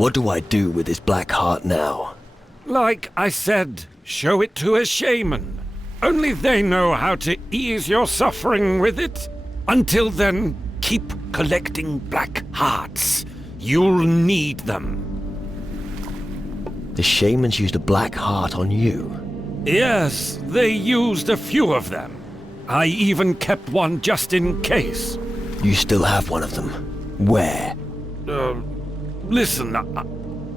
What do I do with this black heart now? Like I said, show it to a shaman. Only they know how to ease your suffering with it. Until then, keep collecting black hearts. You'll need them. The shamans used a black heart on you. Yes, they used a few of them. I even kept one just in case. You still have one of them. Where? Listen,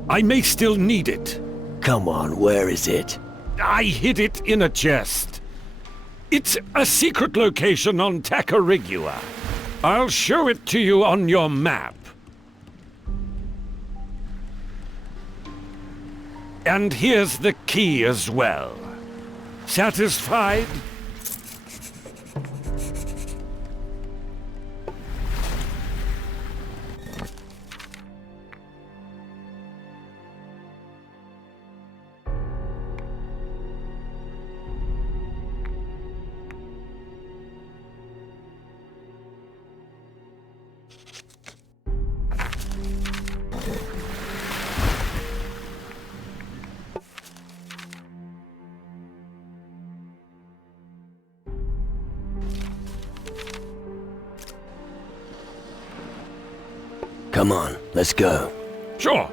I may still need it. Come on, where is it? I hid it in a chest. It's a secret location on Tacarigua. I'll show it to you on your map. And here's the key as well. Satisfied? Come on, let's go. Sure.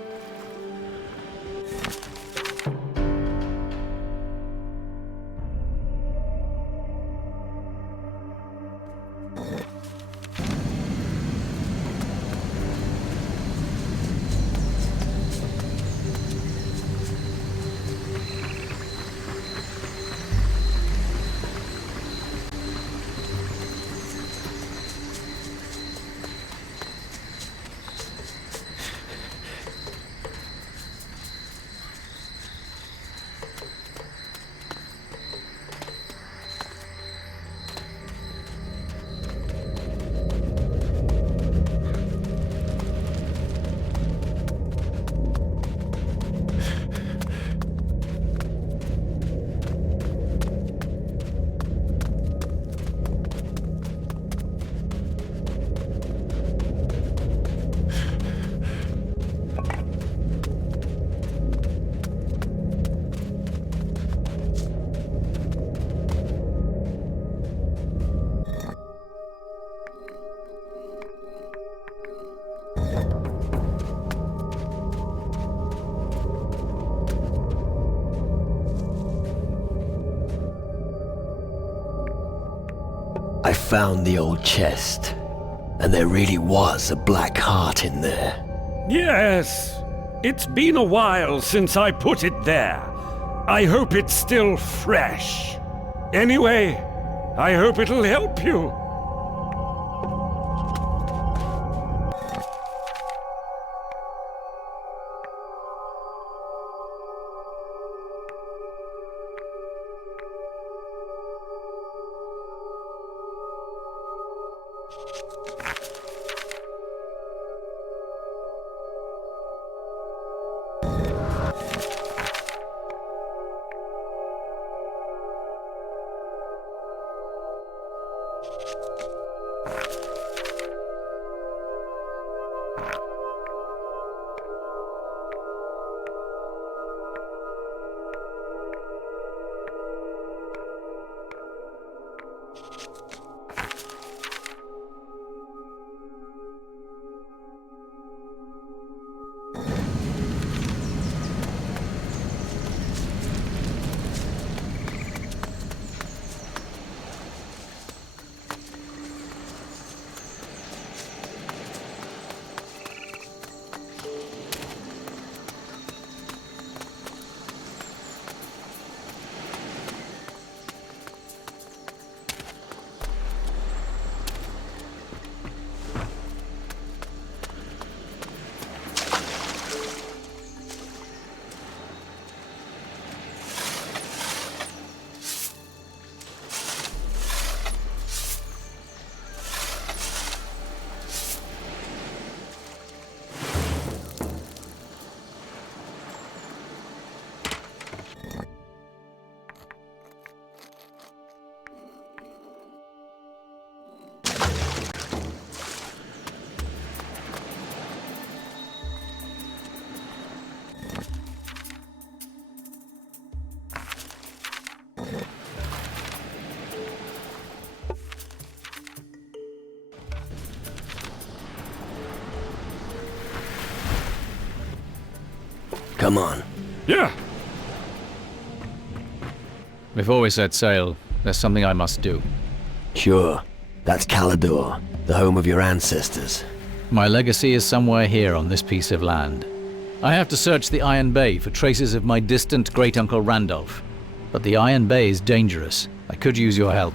I found the old chest, and there really was a black heart in there. Yes. It's been a while since I put it there. I hope it's still fresh. Anyway, I hope it'll help you. Come on. Yeah. Before we set sail, there's something I must do. Sure. That's Calidor, the home of your ancestors. My legacy is somewhere here on this piece of land. I have to search the Iron Bay for traces of my distant great-uncle Randolph. But the Iron Bay is dangerous. I could use your help.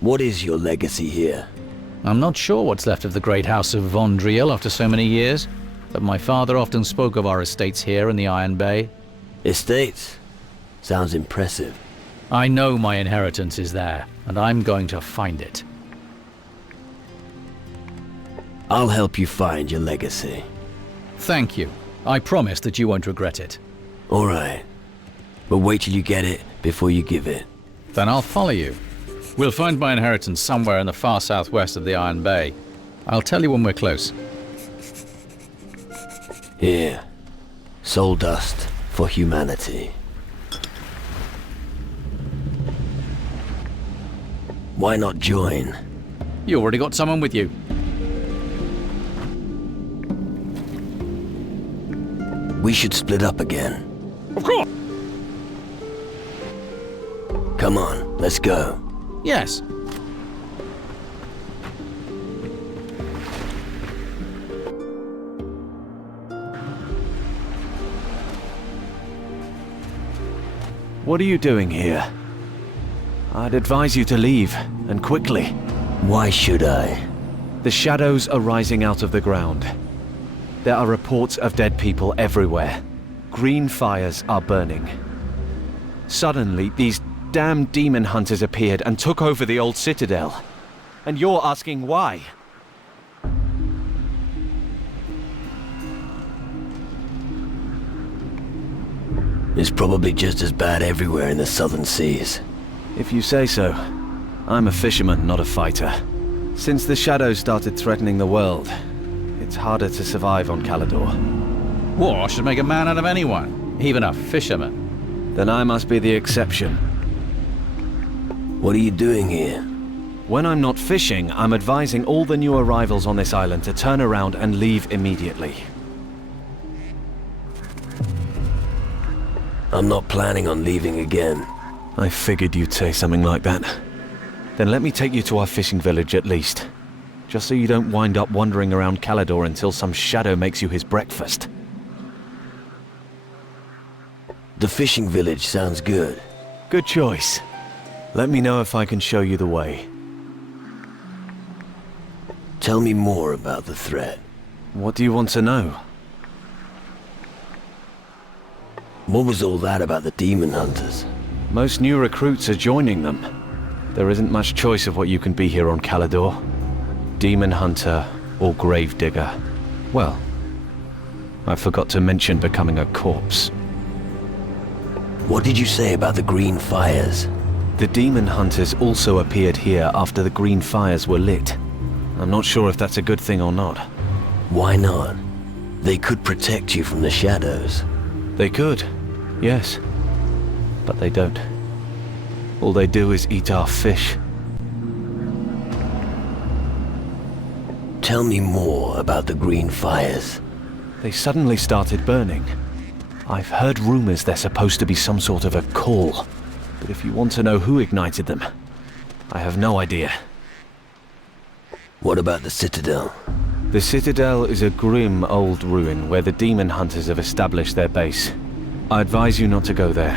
What is your legacy here? I'm not sure what's left of the great house of Von Driel after so many years, but my father often spoke of our estates here in the Iron Bay. Estates? Sounds impressive. I know my inheritance is there, and I'm going to find it. I'll help you find your legacy. Thank you. I promise that you won't regret it. All right. But wait till you get it before you give it. Then I'll follow you. We'll find my inheritance somewhere in the far southwest of the Iron Bay. I'll tell you when we're close. Here. Soul dust for humanity. Why not join? You already got someone with you. We should split up again. Of course. Come on, let's go. Yes. What are you doing here? I'd advise you to leave, and quickly. Why should I? The shadows are rising out of the ground. There are reports of dead people everywhere. Green fires are burning. Suddenly, these damn demon hunters appeared and took over the old citadel. And you're asking why? It's probably just as bad everywhere in the southern seas. If you say so. I'm a fisherman, not a fighter. Since the shadows started threatening the world, it's harder to survive on Calidor. War should make a man out of anyone, even a fisherman. Then I must be the exception. What are you doing here? When I'm not fishing, I'm advising all the new arrivals on this island to turn around and leave immediately. I'm not planning on leaving again. I figured you'd say something like that. Then let me take you to our fishing village at least. Just so you don't wind up wandering around Calidor until some shadow makes you his breakfast. The fishing village sounds good. Good choice. Let me know if I can show you the way. Tell me more about the threat. What do you want to know? What was all that about the demon hunters? Most new recruits are joining them. There isn't much choice of what you can be here on Calidor. Demon hunter or gravedigger. Well, I forgot to mention becoming a corpse. What did you say about the green fires? The demon hunters also appeared here after the green fires were lit. I'm not sure if that's a good thing or not. Why not? They could protect you from the shadows. They could, yes. But they don't. All they do is eat our fish. Tell me more about the green fires. They suddenly started burning. I've heard rumors they're supposed to be some sort of a call. But if you want to know who ignited them, I have no idea. What about the citadel? The citadel is a grim old ruin where the demon hunters have established their base. I advise you not to go there.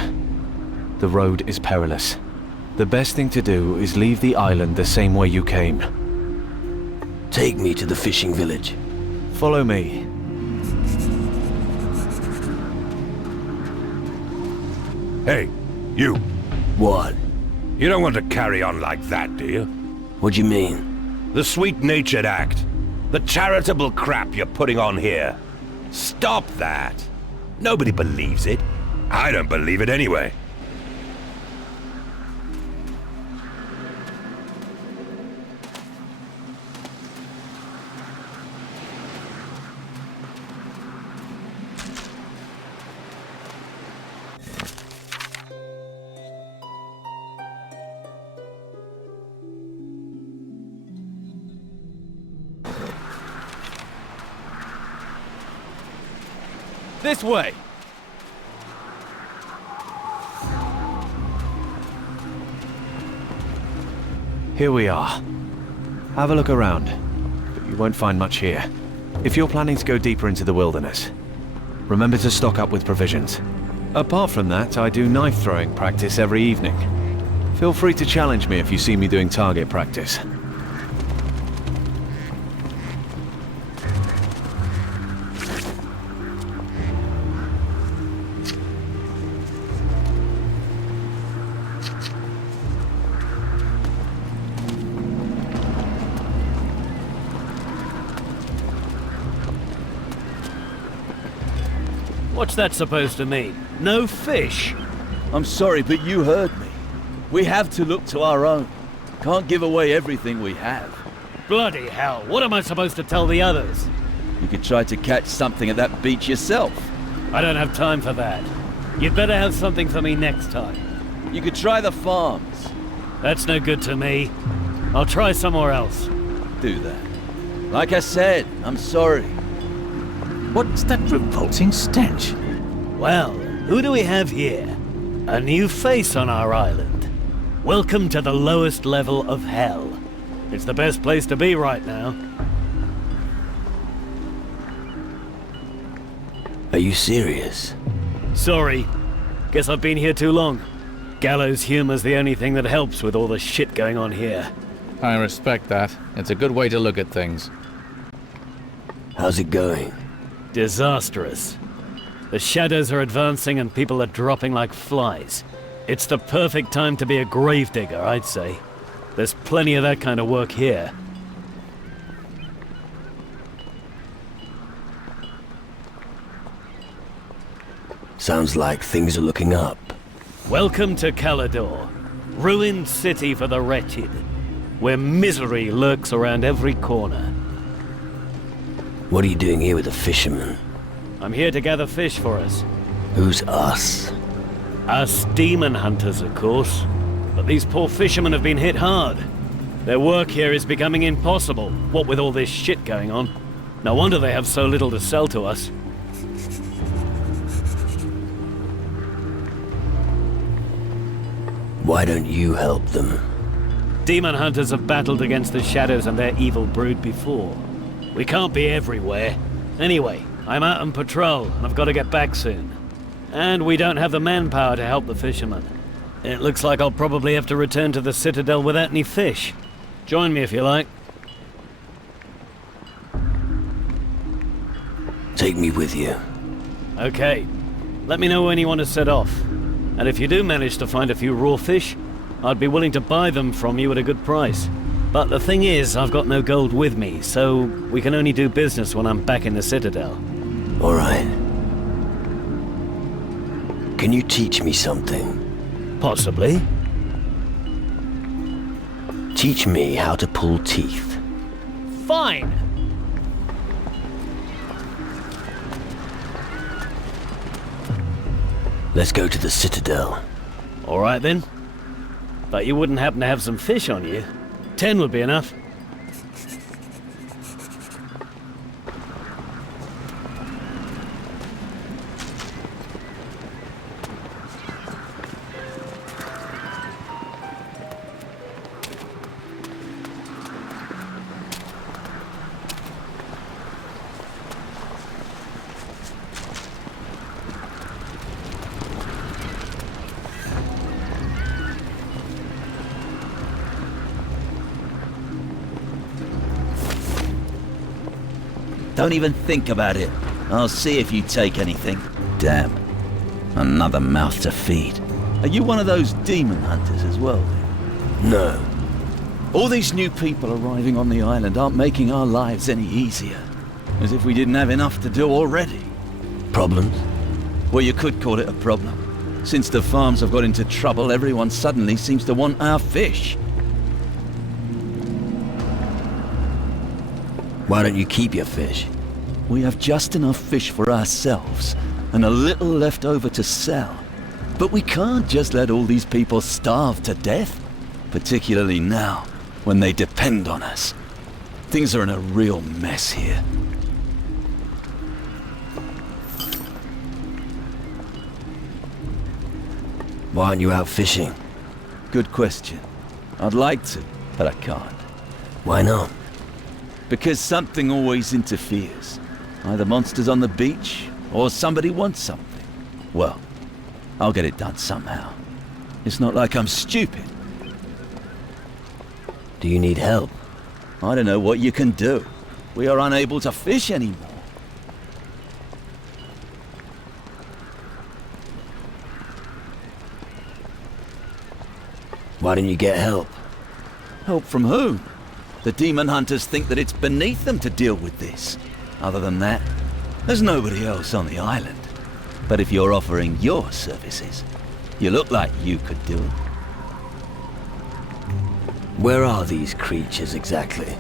The road is perilous. The best thing to do is leave the island the same way you came. Take me to the fishing village. Follow me. Hey, you. What? You don't want to carry on like that, do you? What do you mean? The sweet-natured act. The charitable crap you're putting on here. Stop that. Nobody believes it. I don't believe it anyway. This way! Here we are. Have a look around, but you won't find much here. If you're planning to go deeper into the wilderness, remember to stock up with provisions. Apart from that, I do knife throwing practice every evening. Feel free to challenge me if you see me doing target practice. What's that supposed to mean? No fish? I'm sorry, but you heard me. We have to look to our own. Can't give away everything we have. Bloody hell, what am I supposed to tell the others? You could try to catch something at that beach yourself. I don't have time for that. You'd better have something for me next time. You could try the farms. That's no good to me. I'll try somewhere else. Do that. Like I said, I'm sorry. What's that revolting stench? Well, who do we have here? A new face on our island. Welcome to the lowest level of hell. It's the best place to be right now. Are you serious? Sorry. Guess I've been here too long. Gallows humor's the only thing that helps with all the shit going on here. I respect that. It's a good way to look at things. How's it going? Disastrous. The shadows are advancing and people are dropping like flies. It's the perfect time to be a gravedigger, I'd say. There's plenty of that kind of work here. Sounds like things are looking up. Welcome to Calador, ruined city for the wretched, where misery lurks around every corner. What are you doing here with the fishermen? I'm here to gather fish for us. Who's us? Us demon hunters, of course. But these poor fishermen have been hit hard. Their work here is becoming impossible, what with all this shit going on. No wonder they have so little to sell to us. Why don't you help them? Demon hunters have battled against the shadows and their evil brood before. We can't be everywhere. Anyway, I'm out on patrol, and I've got to get back soon. And we don't have the manpower to help the fishermen. It looks like I'll probably have to return to the Citadel without any fish. Join me if you like. Take me with you. Okay. Let me know when you want to set off. And if you do manage to find a few raw fish, I'd be willing to buy them from you at a good price. But the thing is, I've got no gold with me, so we can only do business when I'm back in the Citadel. All right. Can you teach me something? Possibly. Teach me how to pull teeth. Fine! Let's go to the Citadel. All right then. But you wouldn't happen to have some fish on you? 10 would be enough. Don't even think about it. I'll see if you take anything. Damn. Another mouth to feed. Are you one of those demon hunters as well, then? No. All these new people arriving on the island aren't making our lives any easier. As if we didn't have enough to do already. Problems? Well, you could call it a problem. Since the farms have got into trouble, everyone suddenly seems to want our fish. Why don't you keep your fish? We have just enough fish for ourselves, and a little left over to sell. But we can't just let all these people starve to death, particularly now, when they depend on us. Things are in a real mess here. Why aren't you out fishing? Good question. I'd like to, but I can't. Why not? Because something always interferes. Either monsters on the beach, or somebody wants something. Well, I'll get it done somehow. It's not like I'm stupid. Do you need help? I don't know what you can do. We are unable to fish anymore. Why don't you get help? Help from whom? The demon hunters think that it's beneath them to deal with this. Other than that, there's nobody else on the island. But if you're offering your services, you look like you could do it. Where are these creatures exactly?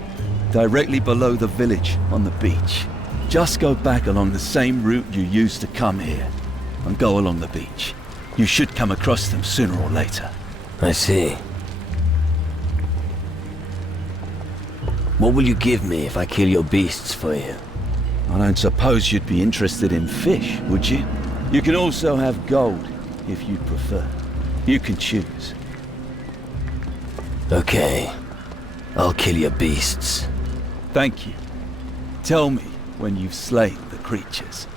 Directly below the village, on the beach. Just go back along the same route you used to come here, and go along the beach. You should come across them sooner or later. I see. What will you give me if I kill your beasts for you? I don't suppose you'd be interested in fish, would you? You can also have gold, if you'd prefer. You can choose. Okay. I'll kill your beasts. Thank you. Tell me when you've slain the creatures.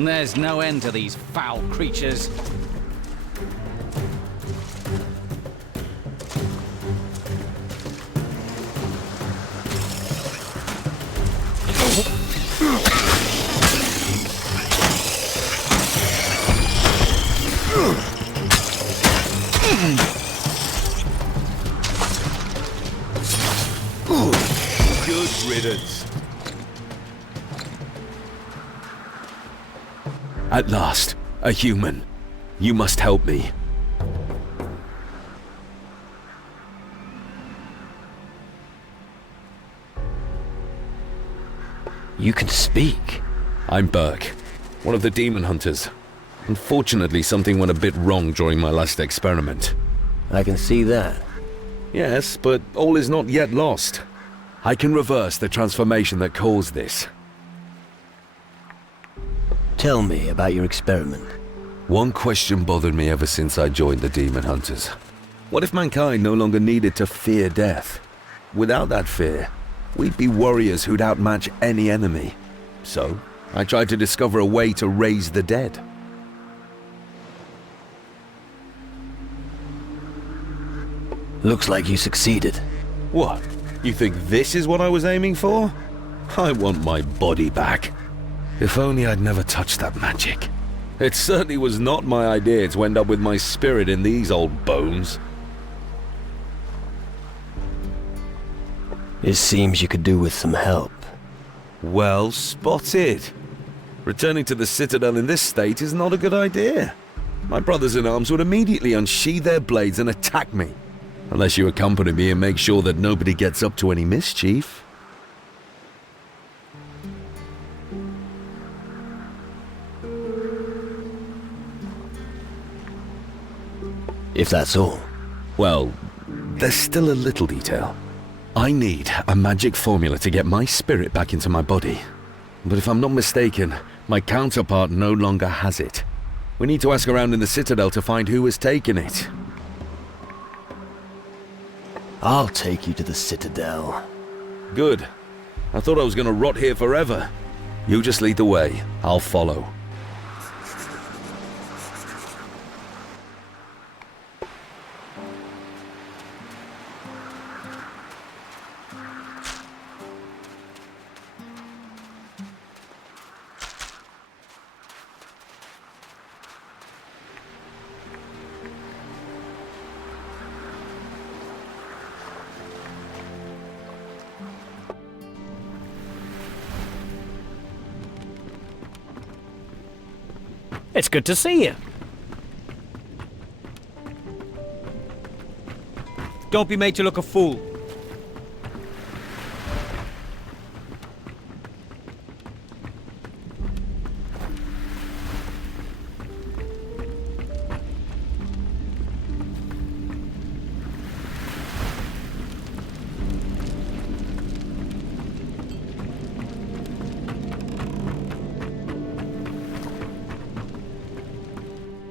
There's no end to these foul creatures. Good riddance. At last, a human. You must help me. You can speak. I'm Burke, one of the demon hunters. Unfortunately, something went a bit wrong during my last experiment. I can see that. Yes, but all is not yet lost. I can reverse the transformation that caused this. Tell me about your experiment. One question bothered me ever since I joined the demon hunters. What if mankind no longer needed to fear death? Without that fear, we'd be warriors who'd outmatch any enemy. So, I tried to discover a way to raise the dead. Looks like you succeeded. What? You think this is what I was aiming for? I want my body back. If only I'd never touched that magic. It certainly was not my idea to end up with my spirit in these old bones. It seems you could do with some help. Well spotted. Returning to the Citadel in this state is not a good idea. My brothers in arms would immediately unsheathe their blades and attack me. Unless you accompany me and make sure that nobody gets up to any mischief. if that's all. Well, there's still a little detail. I need a magic formula to get my spirit back into my body. But if I'm not mistaken, my counterpart no longer has it. We need to ask around in the Citadel to find who has taken it. I'll take you to the Citadel. Good. I thought I was gonna rot here forever. You just lead the way. I'll follow. It's good to see you. Don't be made to look a fool.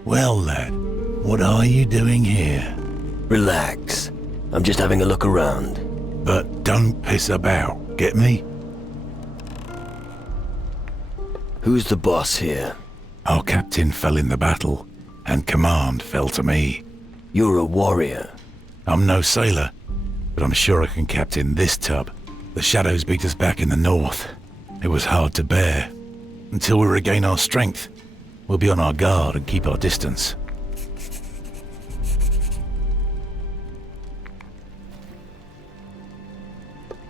Well, lad, what are you doing here? Relax. I'm just having a look around. But don't piss about, get me? Who's the boss here? Our captain fell in the battle, and command fell to me. You're a warrior. I'm no sailor, but I'm sure I can captain this tub. The shadows beat us back in the north. It was hard to bear. Until we regain our strength, we'll be on our guard and keep our distance.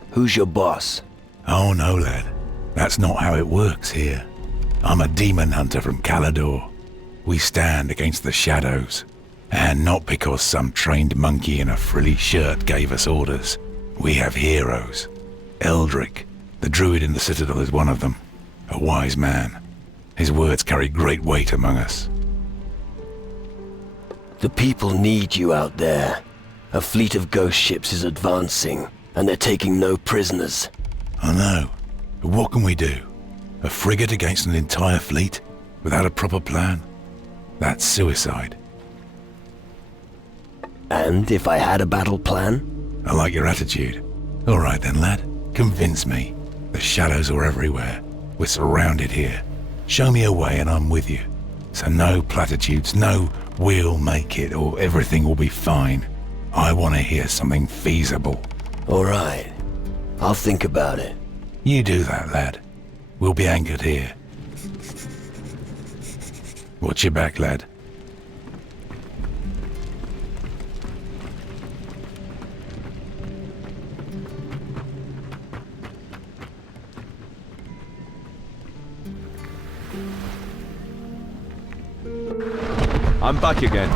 Who's your boss? Oh no, lad. That's not how it works here. I'm a demon hunter from Calador. We stand against the shadows. And not because some trained monkey in a frilly shirt gave us orders. We have heroes. Eldrick, the druid in the Citadel, is one of them. A wise man. His words carry great weight among us. The people need you out there. A fleet of ghost ships is advancing, and they're taking no prisoners. I know. But what can we do? A frigate against an entire fleet? Without a proper plan? That's suicide. And if I had a battle plan? I like your attitude. All right then, lad. Convince me. The shadows are everywhere. We're surrounded here. Show me a way and I'm with you. So no platitudes, no we'll make it or everything will be fine. I want to hear something feasible. All right. I'll think about it. You do that, lad. We'll be anchored here. Watch your back, lad. I'm back again.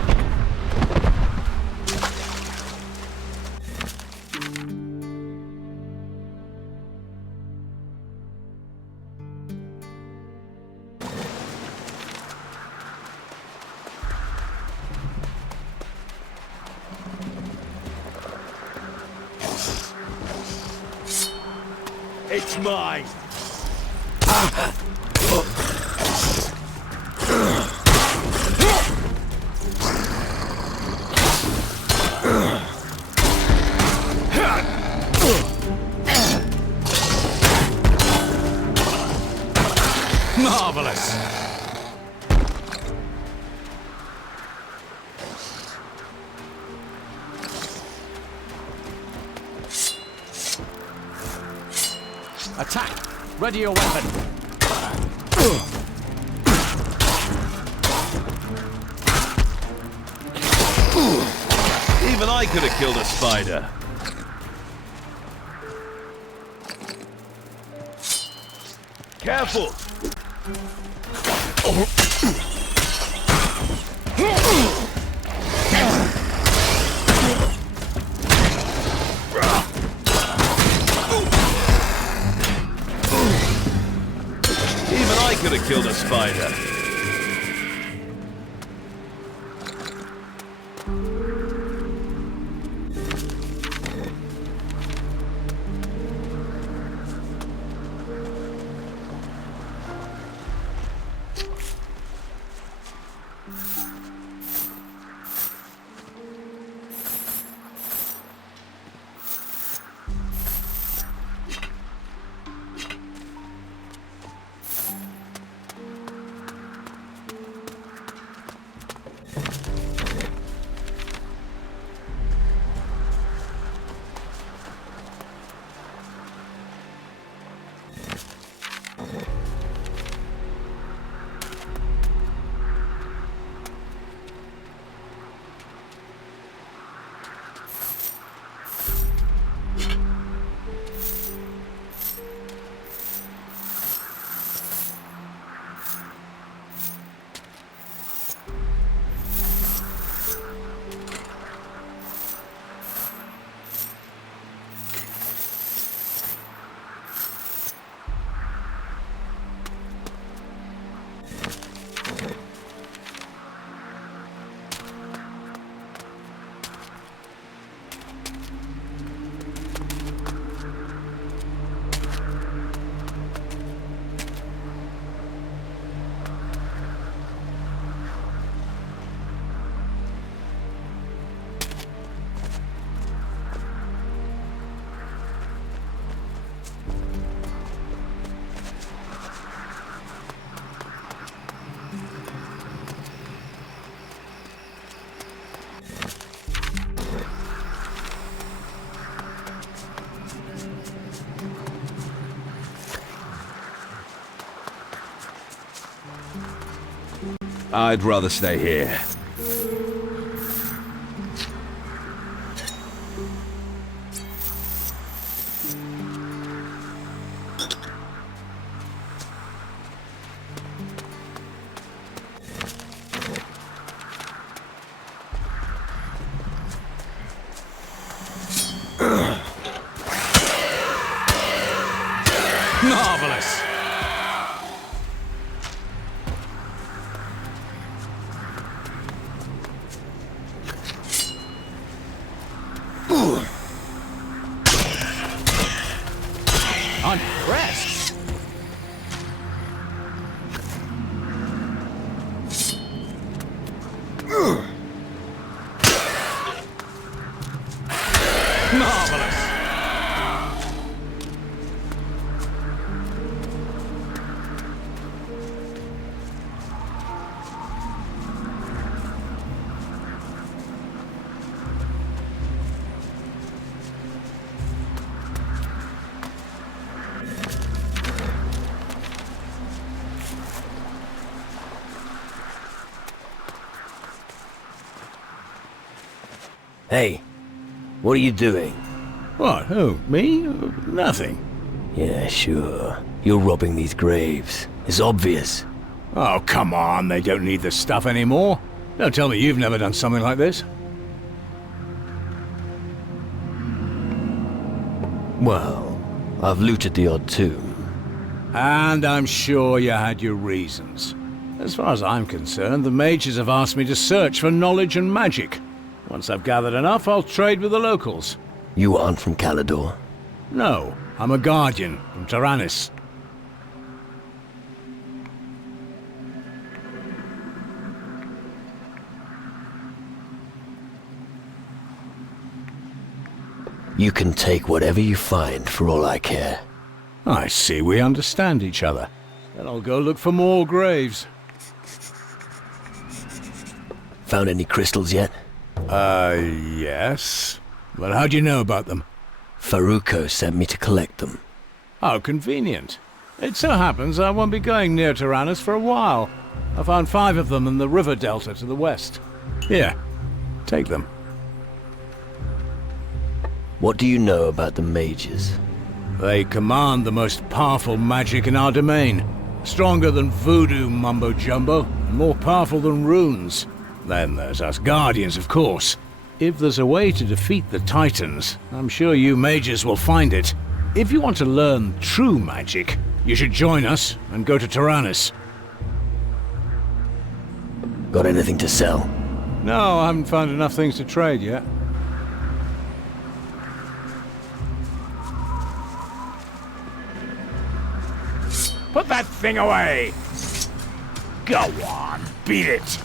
It's mine. Marvelous. Attack! Ready your weapon. Even I could have killed a spider. Careful! Even I could have killed a spider. I'd rather stay here. Marvelous! I'm impressed. Marvelous. Hey, what are you doing? What? Who? Me? Nothing. Yeah, sure. You're robbing these graves. It's obvious. Oh, come on. They don't need the stuff anymore. Don't tell me you've never done something like this. Well, I've looted the odd tomb. And I'm sure you had your reasons. As far as I'm concerned, the mages have asked me to search for knowledge and magic. Once I've gathered enough, I'll trade with the locals. You aren't from Calidor? No, I'm a guardian from Tyrannus. You can take whatever you find for all I care. I see we understand each other. Then I'll go look for more graves. Found any crystals yet? Yes. But how do you know about them? Faruko sent me to collect them. How convenient. It so happens I won't be going near Tyrannus for a while. I found 5 of them in the river delta to the west. Here, take them. What do you know about the mages? They command the most powerful magic in our domain. Stronger than voodoo mumbo-jumbo, and more powerful than runes. Then there's us guardians, of course. If there's a way to defeat the Titans, I'm sure you mages will find it. If you want to learn true magic, you should join us and go to Tyrannus. Got anything to sell? No, I haven't found enough things to trade yet. Put that thing away! Go on, beat it!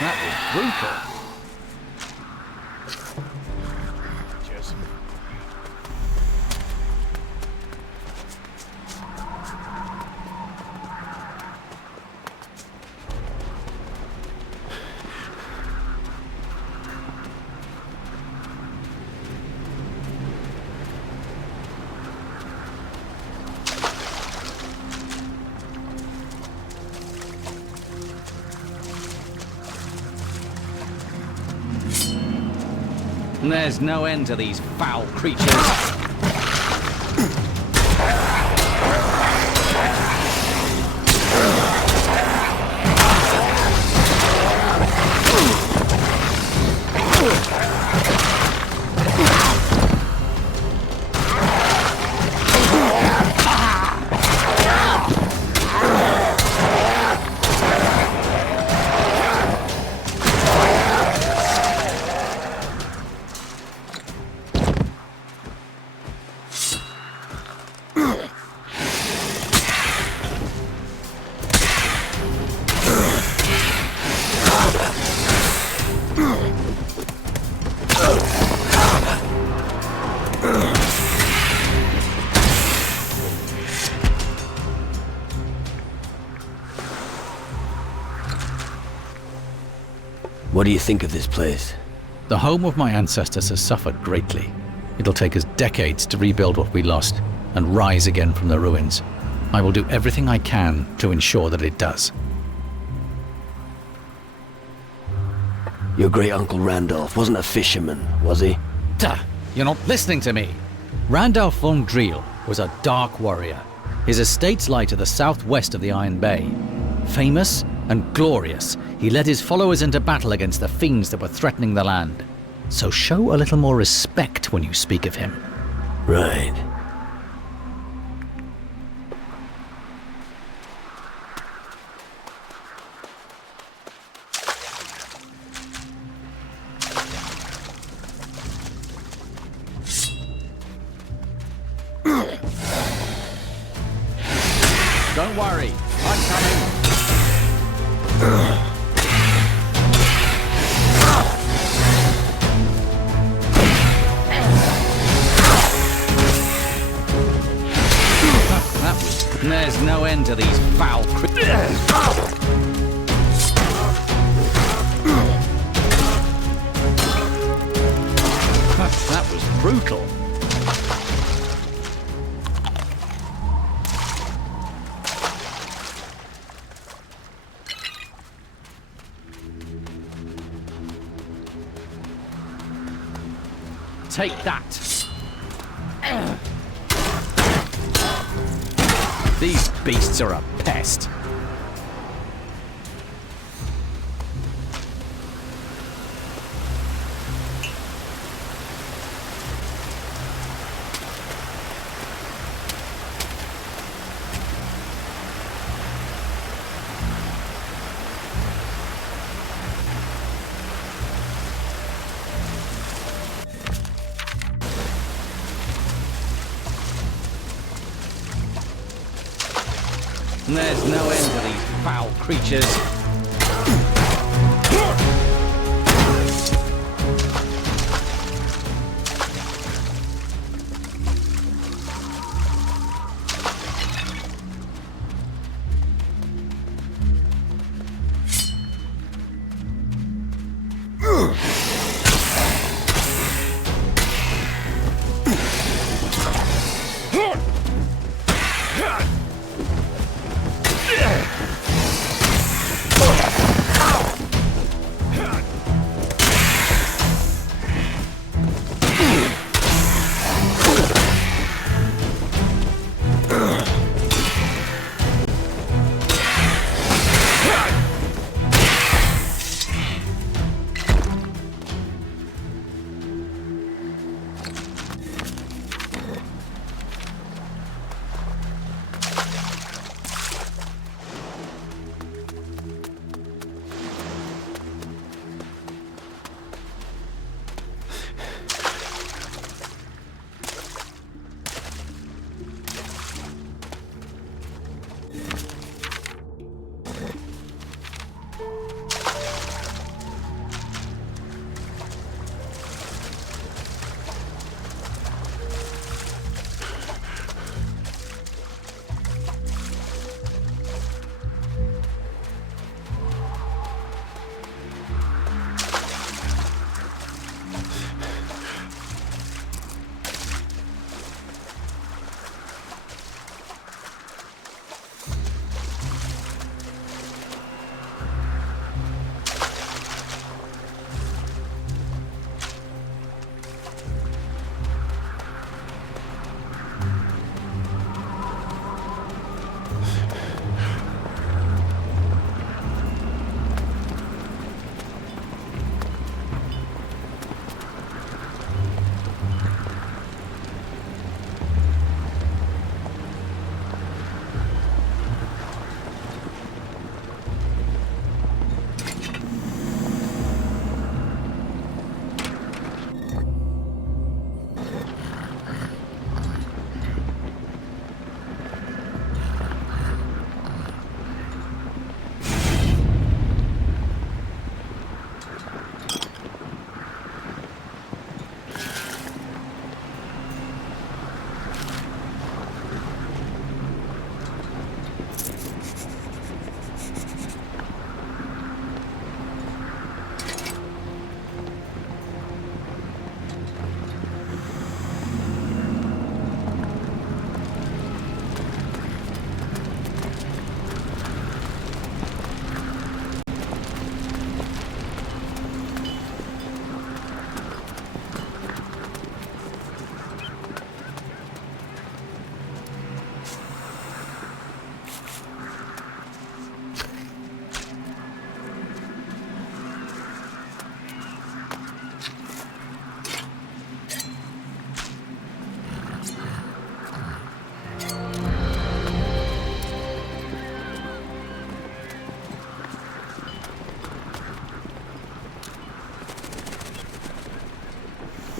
That was brutal. There's no end to these foul creatures. What do you think of this place? The home of my ancestors has suffered greatly. It'll take us decades to rebuild what we lost and rise again from the ruins. I will do everything I can to ensure that it does. Your great-uncle Randolph wasn't a fisherman, was he? Duh! You're not listening to me! Randolph von Driel was a dark warrior. His estates lie to the southwest of the Iron Bay. Famous and glorious, he led his followers into battle against the fiends that were threatening the land. So show a little more respect when you speak of him. Right. Don't worry, I'm coming. There's no end to these foul creatures. That was brutal. Take that. These beasts are a pest. There's no end to these foul creatures.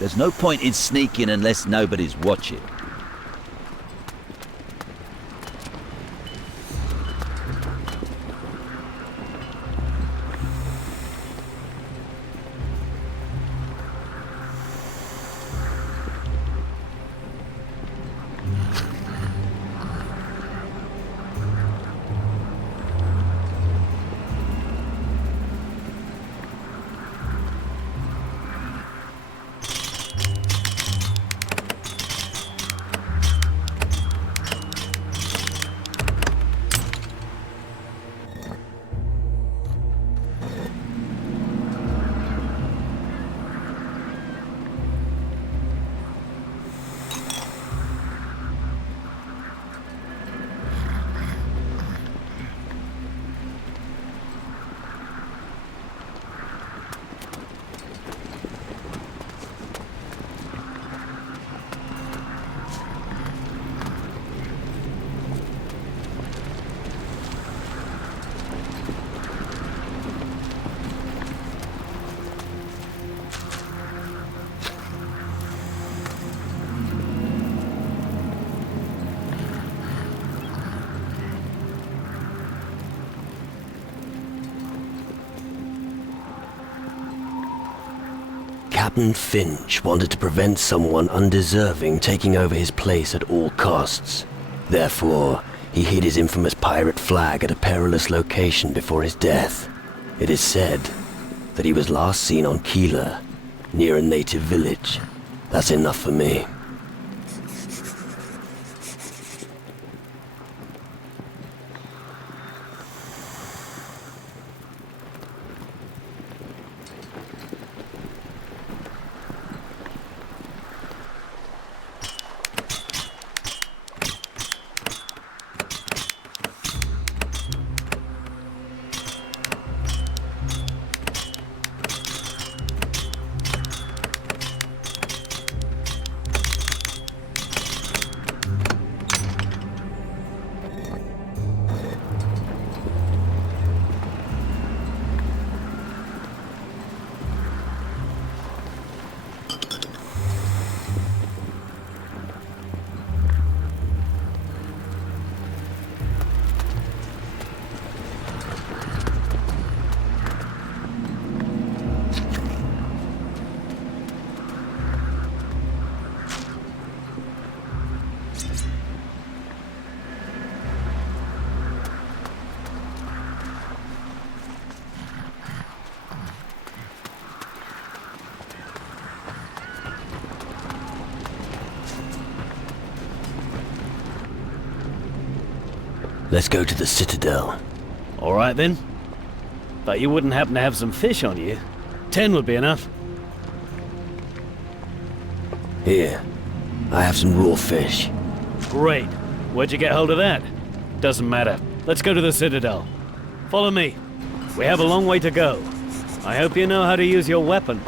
There's no point in sneaking unless nobody's watching. Captain Finch wanted to prevent someone undeserving taking over his place at all costs. Therefore, he hid his infamous pirate flag at a perilous location before his death. It is said that he was last seen on Keeler, near a native village. That's enough for me. Let's go to the Citadel. All right then. But you wouldn't happen to have some fish on you? 10 would be enough. Here, I have some raw fish. Great. Where'd you get hold of that? Doesn't matter. Let's go to the Citadel. Follow me. We have a long way to go. I hope you know how to use your weapon.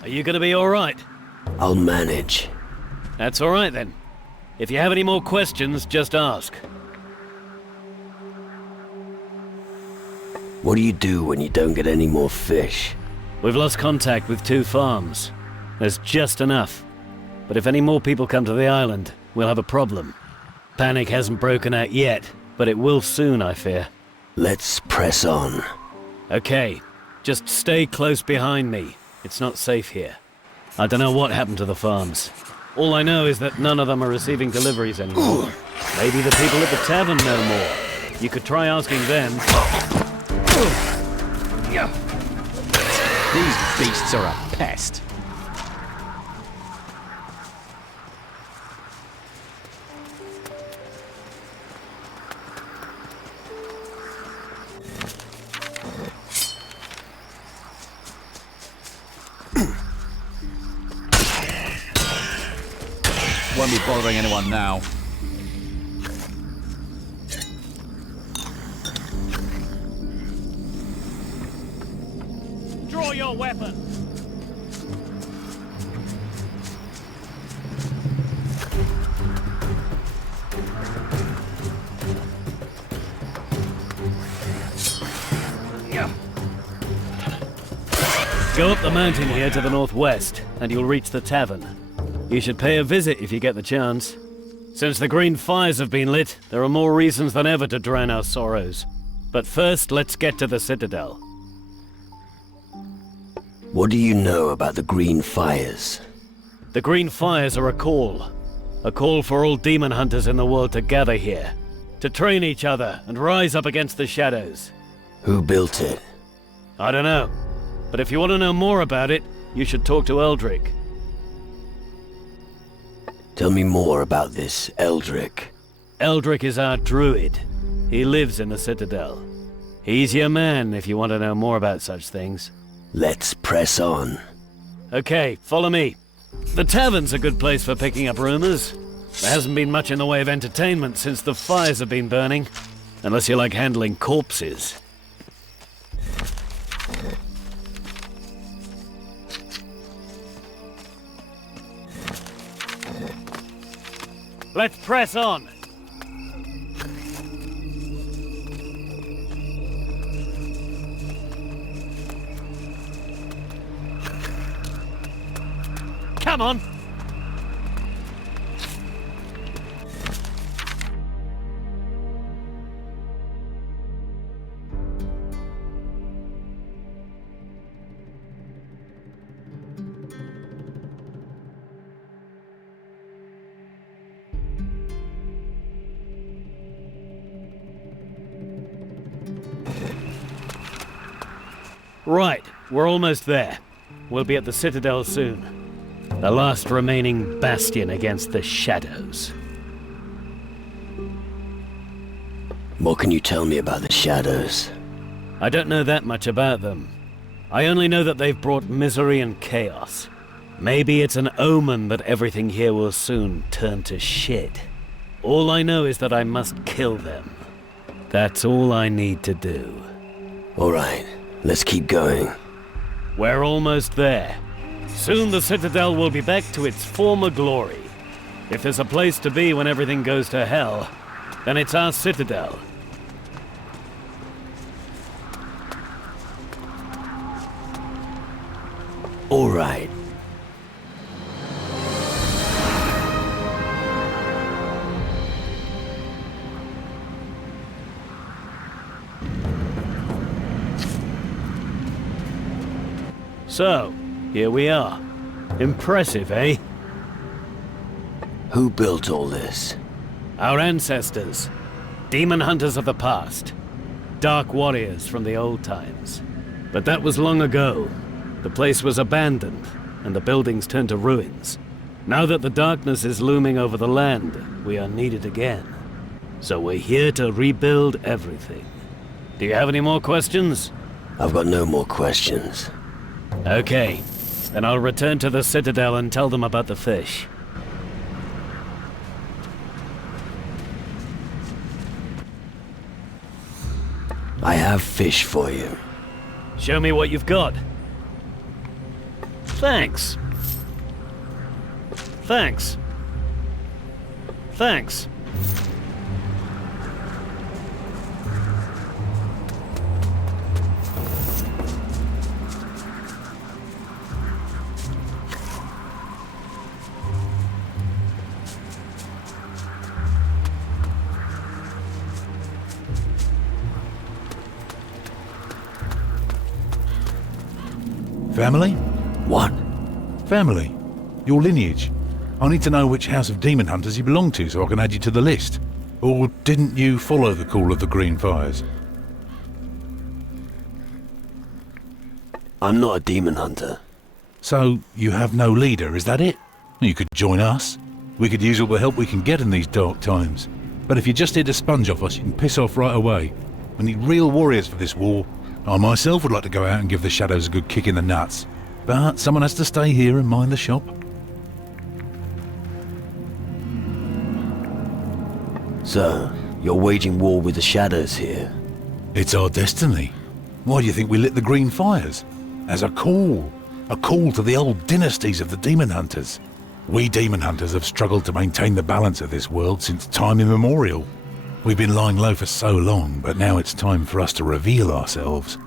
Are you gonna be all right? I'll manage. That's all right then. If you have any more questions, just ask. What do you do when you don't get any more fish? We've lost contact with 2 farms. There's just enough. But if any more people come to the island, we'll have a problem. Panic hasn't broken out yet, but it will soon, I fear. Let's press on. Okay, just stay close behind me. It's not safe here. I don't know what happened to the farms. All I know is that none of them are receiving deliveries anymore. Maybe the people at the tavern know more. You could try asking them. These beasts are a pest. Won't be bothering anyone now. Draw your weapon! Go up the mountain here to the northwest, and you'll reach the tavern. You should pay a visit if you get the chance. Since the green fires have been lit, there are more reasons than ever to drown our sorrows. But first, let's get to the Citadel. What do you know about the green fires? The green fires are a call. A call for all demon hunters in the world to gather here. To train each other and rise up against the shadows. Who built it? I don't know. But if you want to know more about it, you should talk to Eldrick. Tell me more about this Eldrick. Eldrick is our druid. He lives in the Citadel. He's your man if you want to know more about such things. Let's press on. Okay, follow me. The tavern's a good place for picking up rumors. There hasn't been much in the way of entertainment since the fires have been burning. Unless you like handling corpses. Let's press on! Come on! Right, we're almost there. We'll be at the Citadel soon. The last remaining bastion against the shadows. What can you tell me about the shadows? I don't know that much about them. I only know that they've brought misery and chaos. Maybe it's an omen that everything here will soon turn to shit. All I know is that I must kill them. That's all I need to do. All right, let's keep going. We're almost there. Soon the Citadel will be back to its former glory. If there's a place to be when everything goes to hell, then it's our Citadel. All right. So, here we are. Impressive, eh? Who built all this? Our ancestors. Demon hunters of the past. Dark warriors from the old times. But that was long ago. The place was abandoned, and the buildings turned to ruins. Now that the darkness is looming over the land, we are needed again. So we're here to rebuild everything. Do you have any more questions? I've got no more questions. Okay. Then I'll return to the Citadel and tell them about the fish. I have fish for you. Show me what you've got. Thanks. Thanks. Thanks. Family? What? Family. Your lineage. I need to know which house of demon hunters you belong to so I can add you to the list. Or didn't you follow the call of the green fires? I'm not a demon hunter. So, you have no leader, is that it? You could join us. We could use all the help we can get in these dark times. But if you're just here to sponge off us, you can piss off right away. We need real warriors for this war. I myself would like to go out and give the shadows a good kick in the nuts. But someone has to stay here and mind the shop. So, you're waging war with the shadows here? It's our destiny. Why do you think we lit the green fires? As a call. A call to the old dynasties of the demon hunters. We demon hunters have struggled to maintain the balance of this world since time immemorial. We've been lying low for so long, but now it's time for us to reveal ourselves.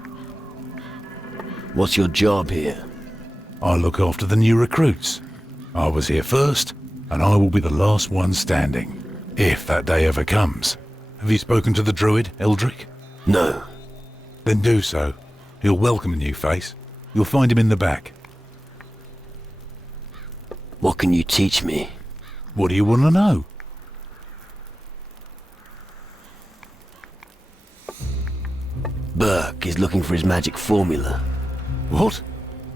What's your job here? I look after the new recruits. I was here first, and I will be the last one standing, if that day ever comes. Have you spoken to the druid, Eldrick? No. Then do so. He'll welcome a new face. You'll find him in the back. What can you teach me? What do you want to know? Burke is looking for his magic formula. What?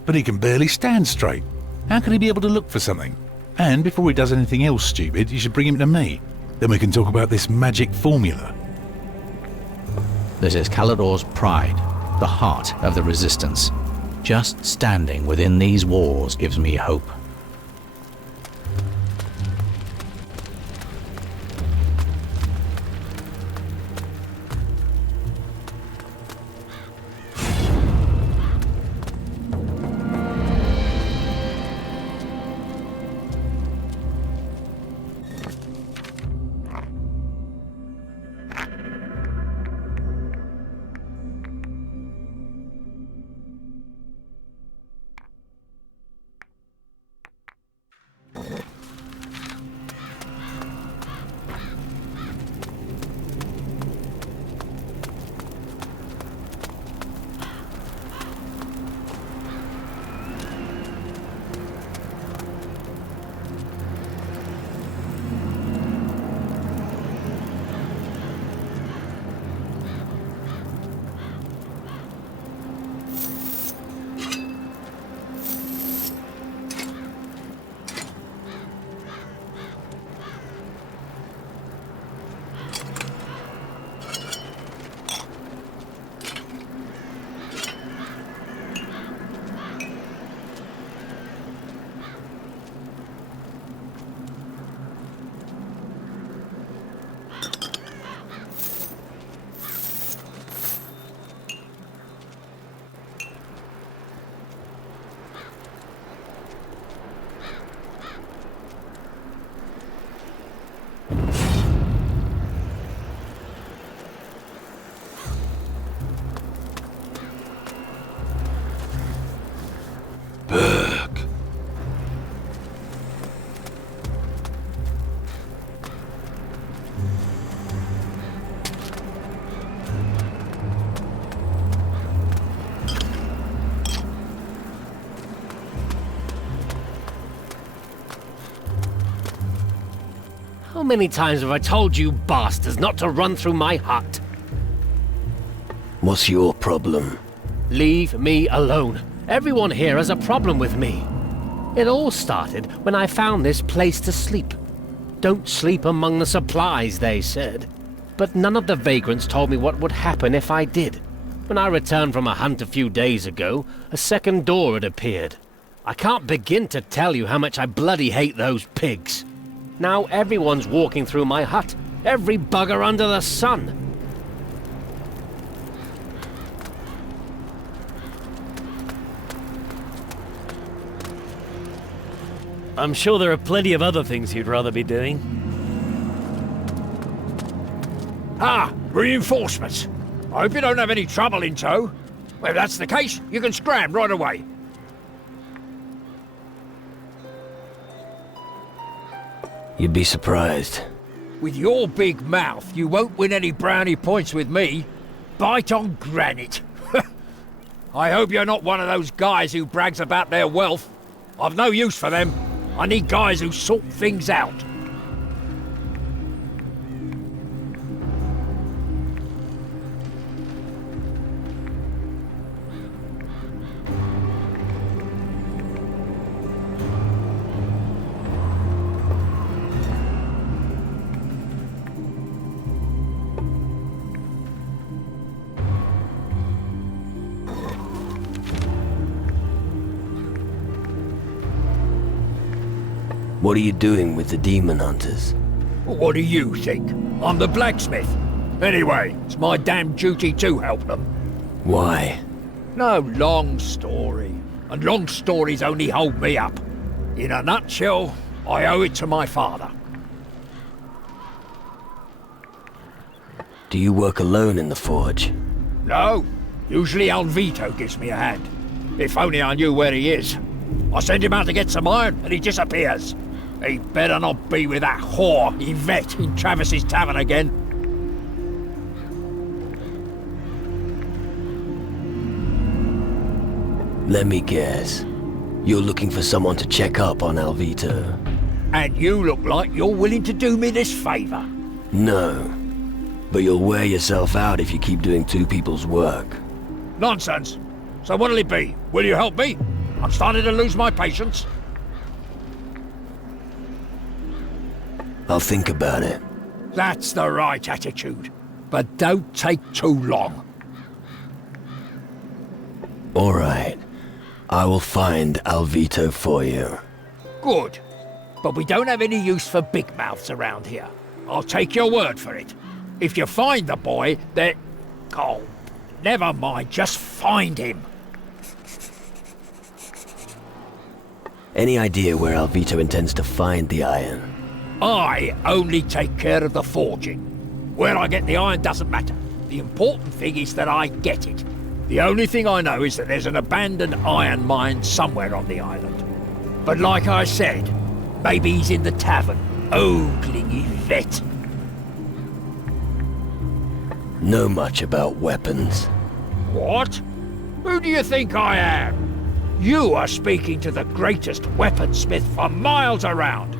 But he can barely stand straight. How can he be able to look for something? And before he does anything else stupid, you should bring him to me. Then we can talk about this magic formula. This is Calador's pride, the heart of the Resistance. Just standing within these walls gives me hope. How many times have I told you bastards not to run through my hut? What's your problem? Leave me alone. Everyone here has a problem with me. It all started when I found this place to sleep. Don't sleep among the supplies, they said. But none of the vagrants told me what would happen if I did. When I returned from a hunt a few days ago, a second door had appeared. I can't begin to tell you how much I bloody hate those pigs. Now everyone's walking through my hut. Every bugger under the sun. I'm sure there are plenty of other things you'd rather be doing. Ah, reinforcements. I hope you don't have any trouble in tow. Well, if that's the case, you can scram right away. You'd be surprised. With your big mouth, you won't win any brownie points with me. Bite on granite. I hope you're not one of those guys who brags about their wealth. I've no use for them. I need guys who sort things out. What are you doing with the demon hunters? What do you think? I'm the blacksmith. Anyway, it's my damn duty to help them. Why? No long story. And long stories only hold me up. In a nutshell, I owe it to my father. Do you work alone in the forge? No. Usually Alvito gives me a hand. If only I knew where he is. I send him out to get some iron and he disappears. He better not be with that whore, Yvette, in Travis's tavern again. Let me guess. You're looking for someone to check up on Alvito. And you look like you're willing to do me this favour. No. But you'll wear yourself out if you keep doing two people's work. Nonsense. So what'll it be? Will you help me? I'm starting to lose my patience. I'll think about it. That's the right attitude. But don't take too long. All right. I will find Alvito for you. Good. But we don't have any use for big mouths around here. I'll take your word for it. If you find the boy, then... Oh, never mind. Just find him. Any idea where Alvito intends to find the iron? I only take care of the forging. Where I get the iron doesn't matter. The important thing is that I get it. The only thing I know is that there's an abandoned iron mine somewhere on the island. But like I said, maybe he's in the tavern, ogling Yvette. Know much about weapons? What? Who do you think I am? You are speaking to the greatest weaponsmith for miles around.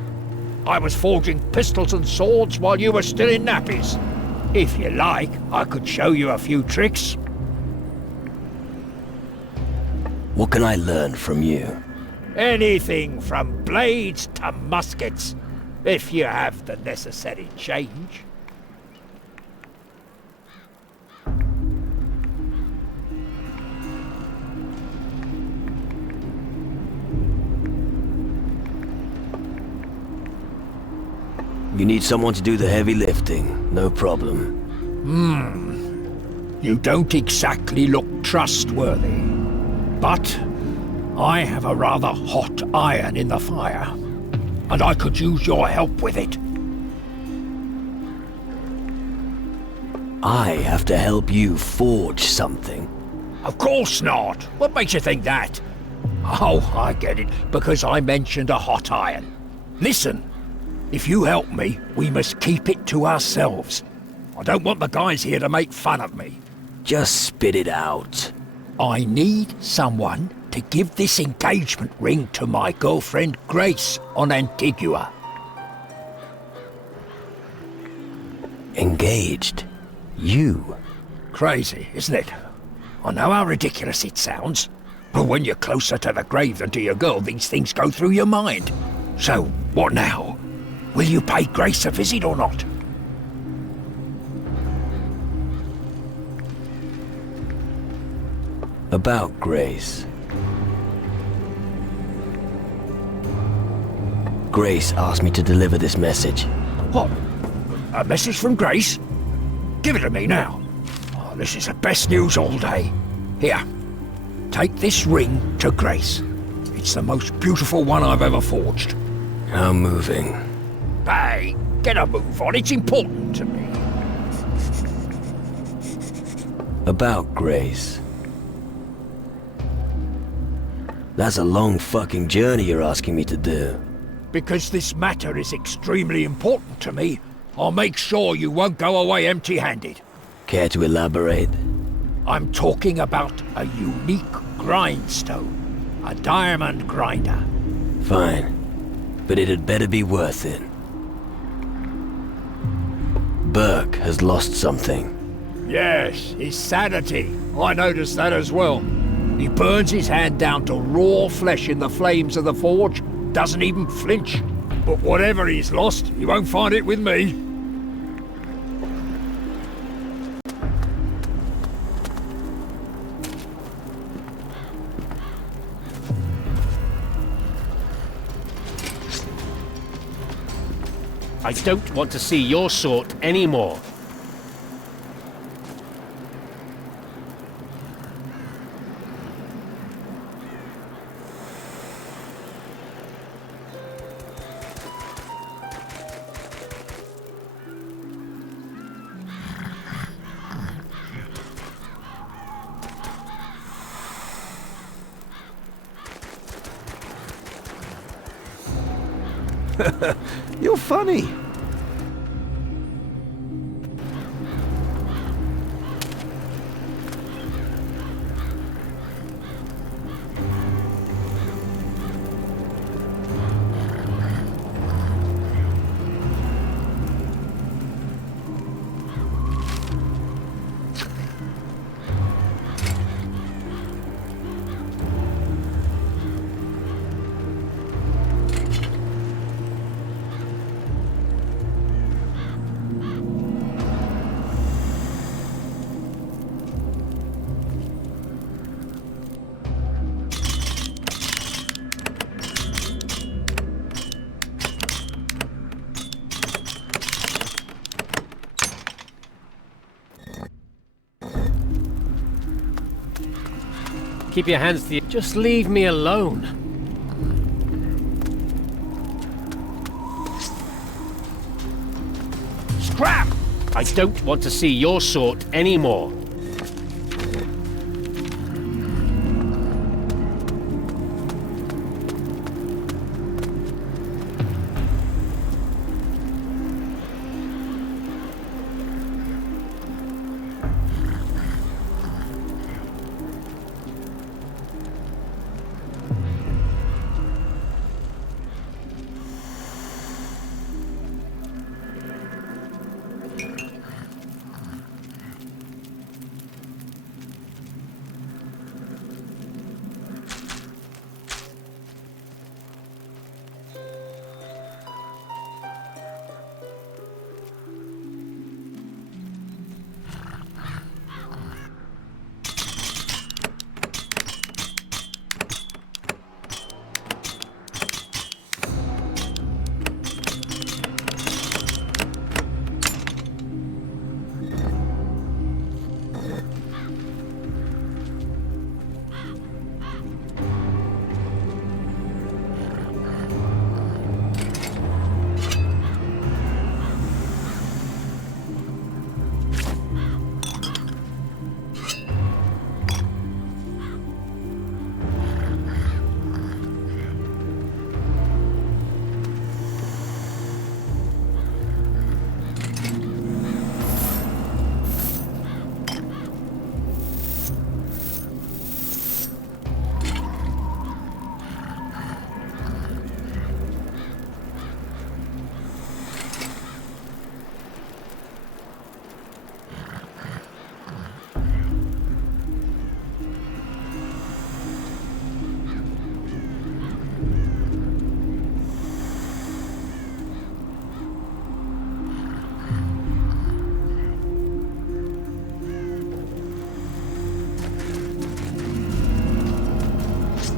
I was forging pistols and swords while you were still in nappies. If you like, I could show you a few tricks. What can I learn from you? Anything from blades to muskets, if you have the necessary change. You need someone to do the heavy lifting, no problem. You don't exactly look trustworthy. But I have a rather hot iron in the fire, and I could use your help with it. I have to help you forge something. Of course not. What makes you think that? Oh, I get it, because I mentioned a hot iron. Listen. If you help me, we must keep it to ourselves. I don't want the guys here to make fun of me. Just spit it out. I need someone to give this engagement ring to my girlfriend Grace on Antigua. Engaged? You? Crazy, isn't it? I know how ridiculous it sounds, but when you're closer to the grave than to your girl, these things go through your mind. So, what now? Will you pay Grace a visit or not? About Grace. Grace asked me to deliver this message. What? A message from Grace? Give it to me now. Oh, this is the best news all day. Here, take this ring to Grace. It's the most beautiful one I've ever forged. How moving. Hey, get a move on. It's important to me. About Grace. That's a long fucking journey you're asking me to do. Because this matter is extremely important to me, I'll make sure you won't go away empty-handed. Care to elaborate? I'm talking about a unique grindstone. A diamond grinder. Fine. But it'd better be worth it. Burke has lost something. Yes, his sanity. I noticed that as well. He burns his hand down to raw flesh in the flames of the forge, doesn't even flinch. But whatever he's lost, he won't find it with me. I don't want to see your sort anymore. You're funny. Keep your hands to you. Just leave me alone. Scrap! I don't want to see your sort anymore.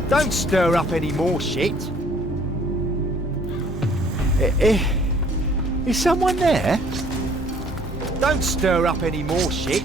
Don't stir up any more shit. Is someone there? Don't stir up any more shit.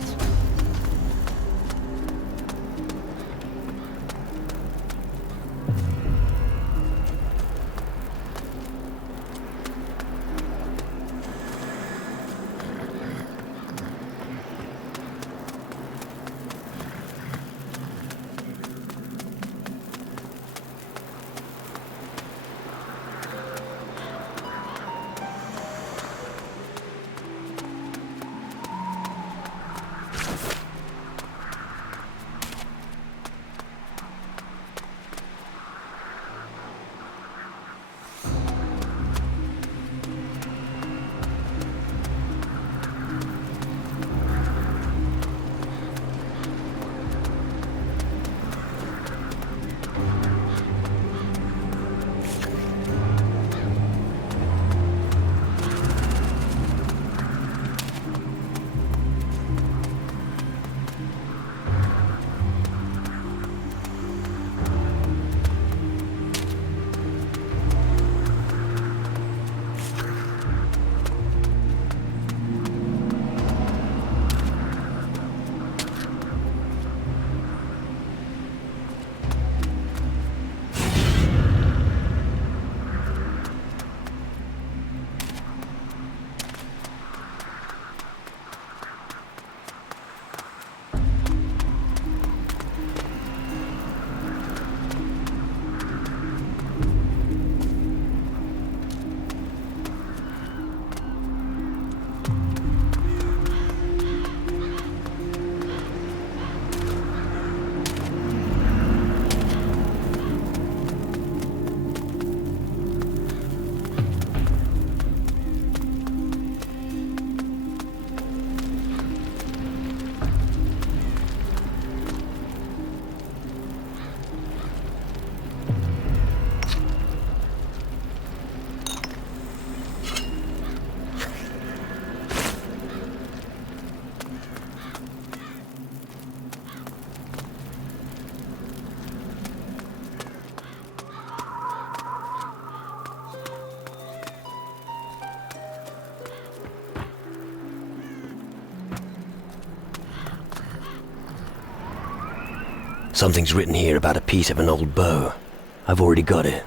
Something's written here about a piece of an old bow. I've already got it.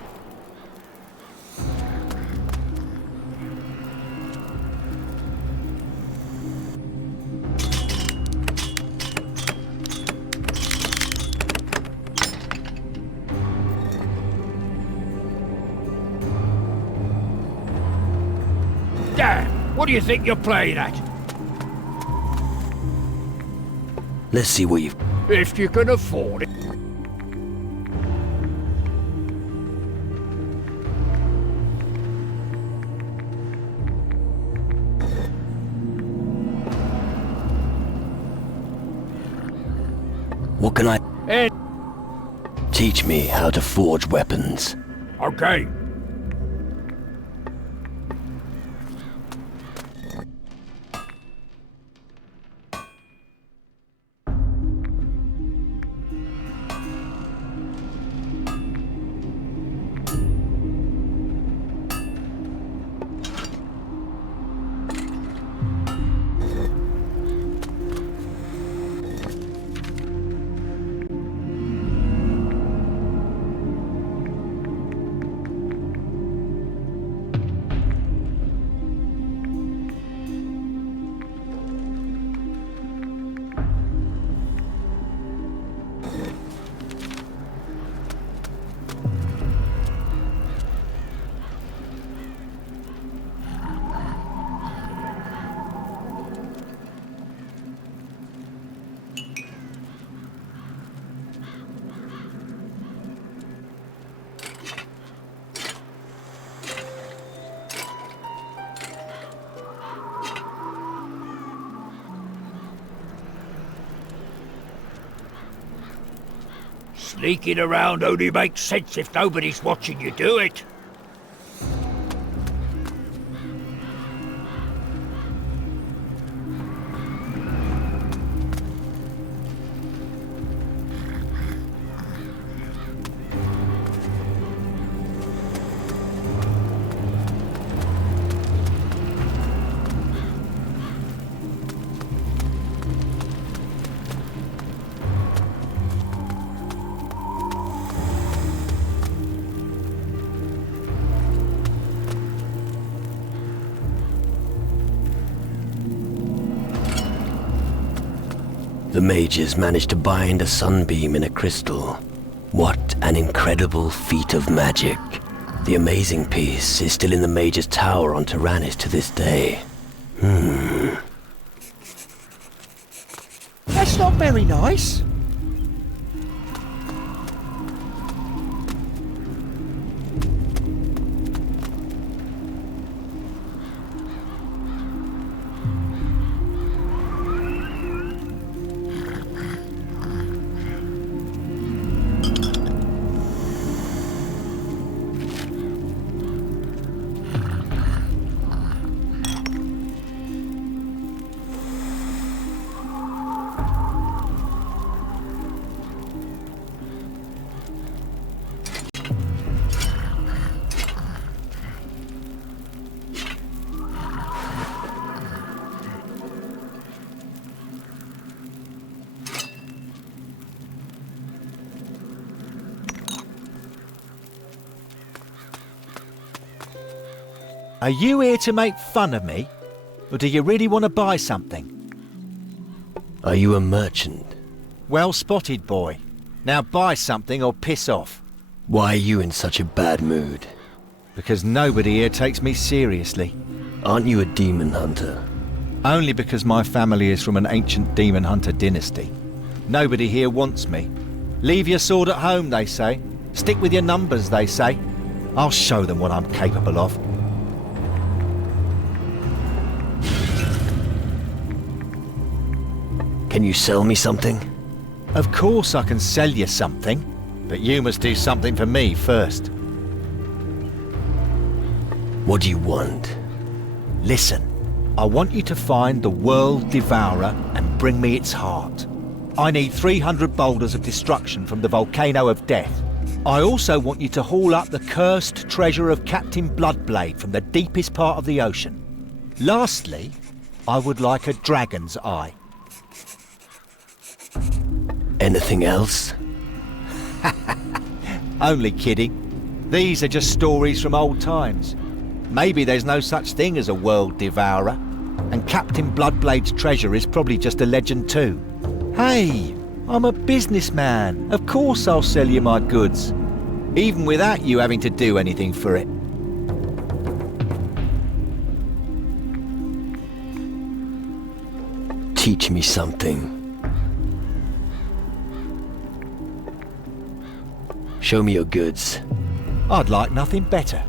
Damn! What do you think you're playing at? Let's see what you've... If you can afford it. What can I... Teach me how to forge weapons. Okay. Sneaking around only makes sense if nobody's watching you do it. The mages managed to bind a sunbeam in a crystal. What an incredible feat of magic. The amazing piece is still in the mage's tower on Tyrannus to this day. That's not very nice. Are you here to make fun of me? Or do you really want to buy something? Are you a merchant? Well spotted, boy. Now buy something or piss off. Why are you in such a bad mood? Because nobody here takes me seriously. Aren't you a demon hunter? Only because my family is from an ancient demon hunter dynasty. Nobody here wants me. Leave your sword at home, they say. Stick with your numbers, they say. I'll show them what I'm capable of. Can you sell me something? Of course I can sell you something, but you must do something for me first. What do you want? Listen, I want you to find the World Devourer and bring me its heart. I need 300 boulders of destruction from the Volcano of Death. I also want you to haul up the cursed treasure of Captain Bloodblade from the deepest part of the ocean. Lastly, I would like a dragon's eye. Anything else? Only kidding. These are just stories from old times. Maybe there's no such thing as a world devourer, and Captain Bloodblade's treasure is probably just a legend too. Hey, I'm a businessman. Of course I'll sell you my goods, even without you having to do anything for it. Teach me something. Show me your goods. I'd like nothing better.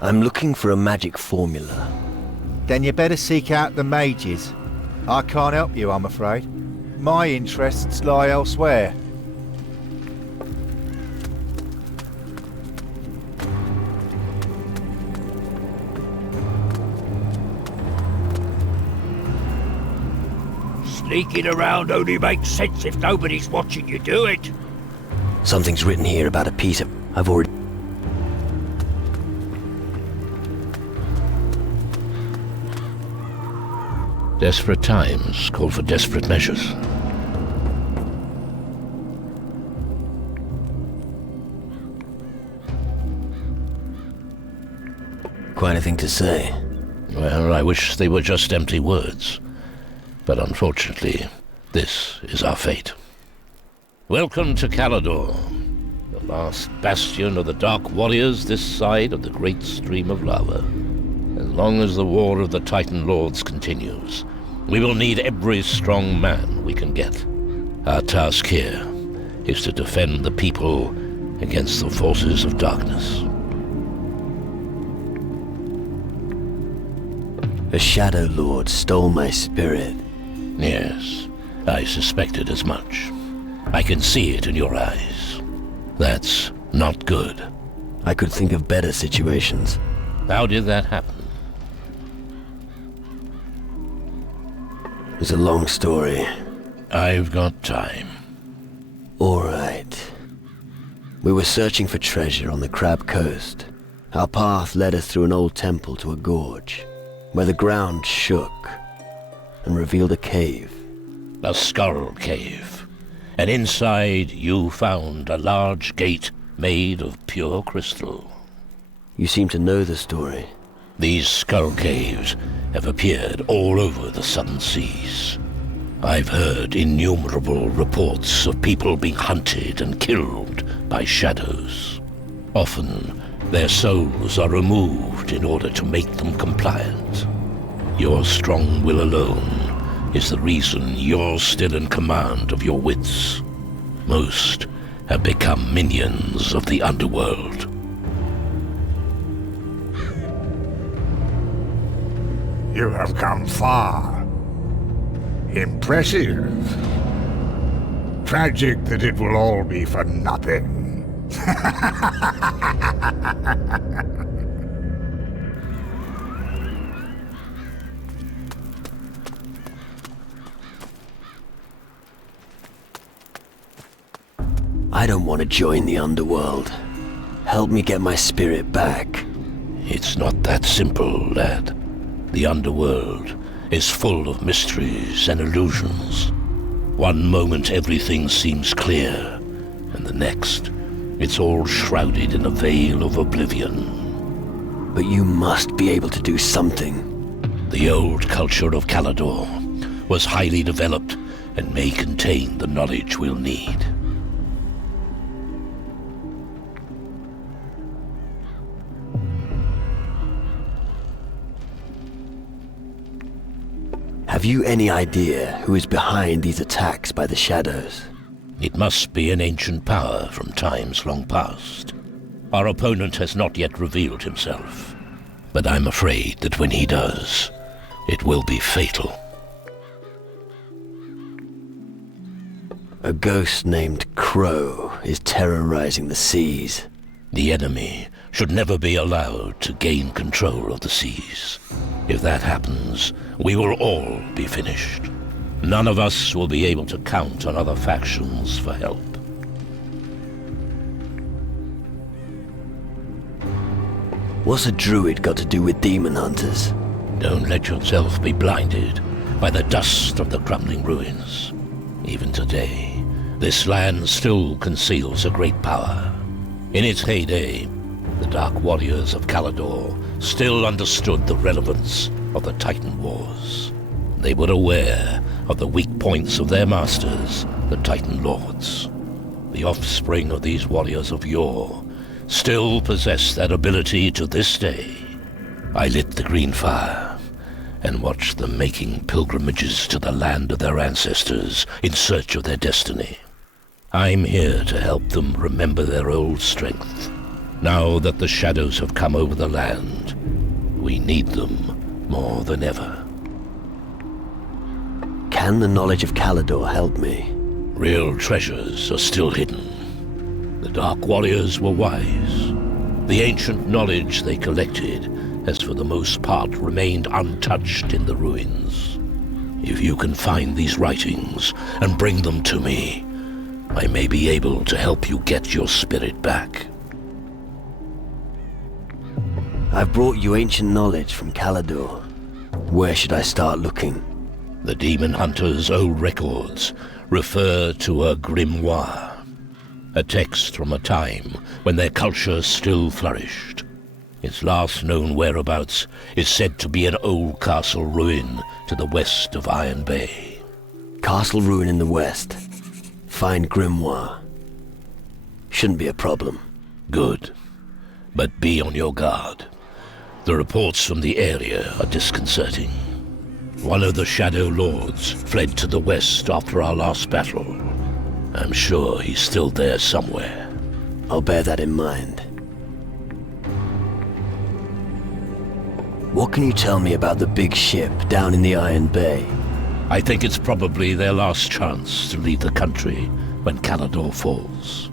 I'm looking for a magic formula. Then you better seek out the mages. I can't help you, I'm afraid. My interests lie elsewhere. Sneaking around only makes sense if nobody's watching you do it. Something's written here about a piece of... I've already... Desperate times call for desperate measures. Quite a thing to say. Well, I wish they were just empty words. But unfortunately, this is our fate. Welcome to Calador, the last bastion of the Dark Warriors this side of the great stream of lava. As long as the war of the Titan Lords continues, we will need every strong man we can get. Our task here is to defend the people against the forces of darkness. A Shadow Lord stole my spirit. Yes, I suspected as much. I can see it in your eyes. That's not good. I could think of better situations. How did that happen? It's a long story. I've got time. All right. We were searching for treasure on the Crab Coast. Our path led us through an old temple to a gorge, where the ground shook and revealed a cave. A skull cave. And inside you found a large gate made of pure crystal. You seem to know the story. These skull caves have appeared all over the southern seas. I've heard innumerable reports of people being hunted and killed by shadows. Often, their souls are removed in order to make them compliant. Your strong will alone is the reason you're still in command of your wits. Most have become minions of the underworld. You have come far. Impressive. Tragic that it will all be for nothing. I don't want to join the underworld. Help me get my spirit back. It's not that simple, lad. The underworld is full of mysteries and illusions. One moment everything seems clear, and the next, it's all shrouded in a veil of oblivion. But you must be able to do something. The old culture of Calador was highly developed and may contain the knowledge we'll need. Have you any idea who is behind these attacks by the shadows? It must be an ancient power from times long past. Our opponent has not yet revealed himself, but I'm afraid that when he does, it will be fatal. A ghost named Crow is terrorizing the seas. The enemy should never be allowed to gain control of the seas. If that happens, we will all be finished. None of us will be able to count on other factions for help. What's a druid got to do with demon hunters? Don't let yourself be blinded by the dust of the crumbling ruins. Even today, this land still conceals a great power. In its heyday, the Dark Warriors of Calador still understood the relevance of the Titan Wars. They were aware of the weak points of their masters, the Titan Lords. The offspring of these warriors of yore still possess that ability to this day. I lit the green fire and watched them making pilgrimages to the land of their ancestors in search of their destiny. I'm here to help them remember their old strength. Now that the shadows have come over the land, we need them more than ever. Can the knowledge of Calador help me? Real treasures are still hidden. The Dark Warriors were wise. The ancient knowledge they collected has for the most part remained untouched in the ruins. If you can find these writings and bring them to me, I may be able to help you get your spirit back. I've brought you ancient knowledge from Calador. Where should I start looking? The demon hunter's old records refer to a grimoire, a text from a time when their culture still flourished. Its last known whereabouts is said to be an old castle ruin to the west of Iron Bay. Castle ruin in the west. Find grimoire. Shouldn't be a problem. Good. But be on your guard. The reports from the area are disconcerting. One of the Shadow Lords fled to the west after our last battle. I'm sure he's still there somewhere. I'll bear that in mind. What can you tell me about the big ship down in the Iron Bay? I think it's probably their last chance to leave the country when Calador falls.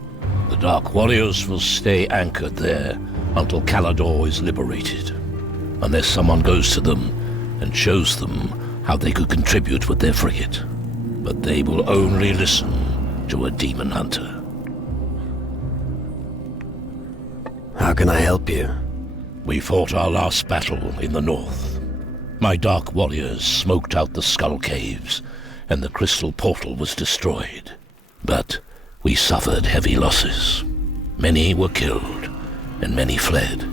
The Dark Warriors will stay anchored there until Calador is liberated, unless someone goes to them and shows them how they could contribute with their frigate. But they will only listen to a demon hunter. How can I help you? We fought our last battle in the north. My Dark Warriors smoked out the skull caves, and the crystal portal was destroyed. But we suffered heavy losses. Many were killed, and many fled.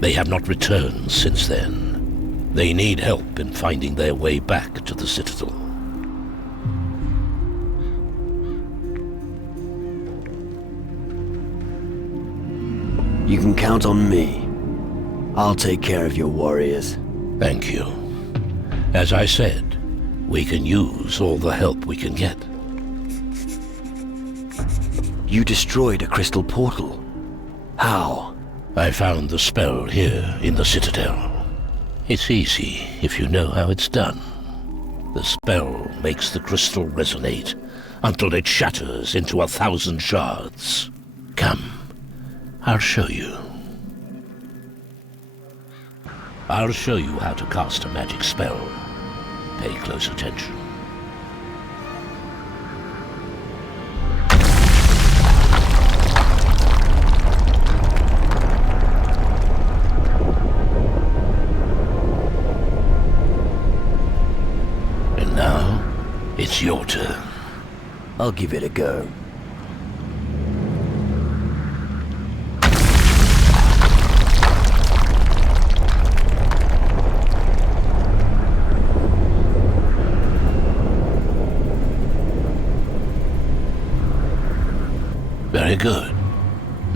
They have not returned since then. They need help in finding their way back to the Citadel. You can count on me. I'll take care of your warriors. Thank you. As I said, we can use all the help we can get. You destroyed a crystal portal. How? I found the spell here in the Citadel. It's easy if you know how it's done. The spell makes the crystal resonate until it shatters into 1,000 shards. Come, I'll show you. I'll show you how to cast a magic spell. Pay close attention. And now, it's your turn. I'll give it a go. Very good.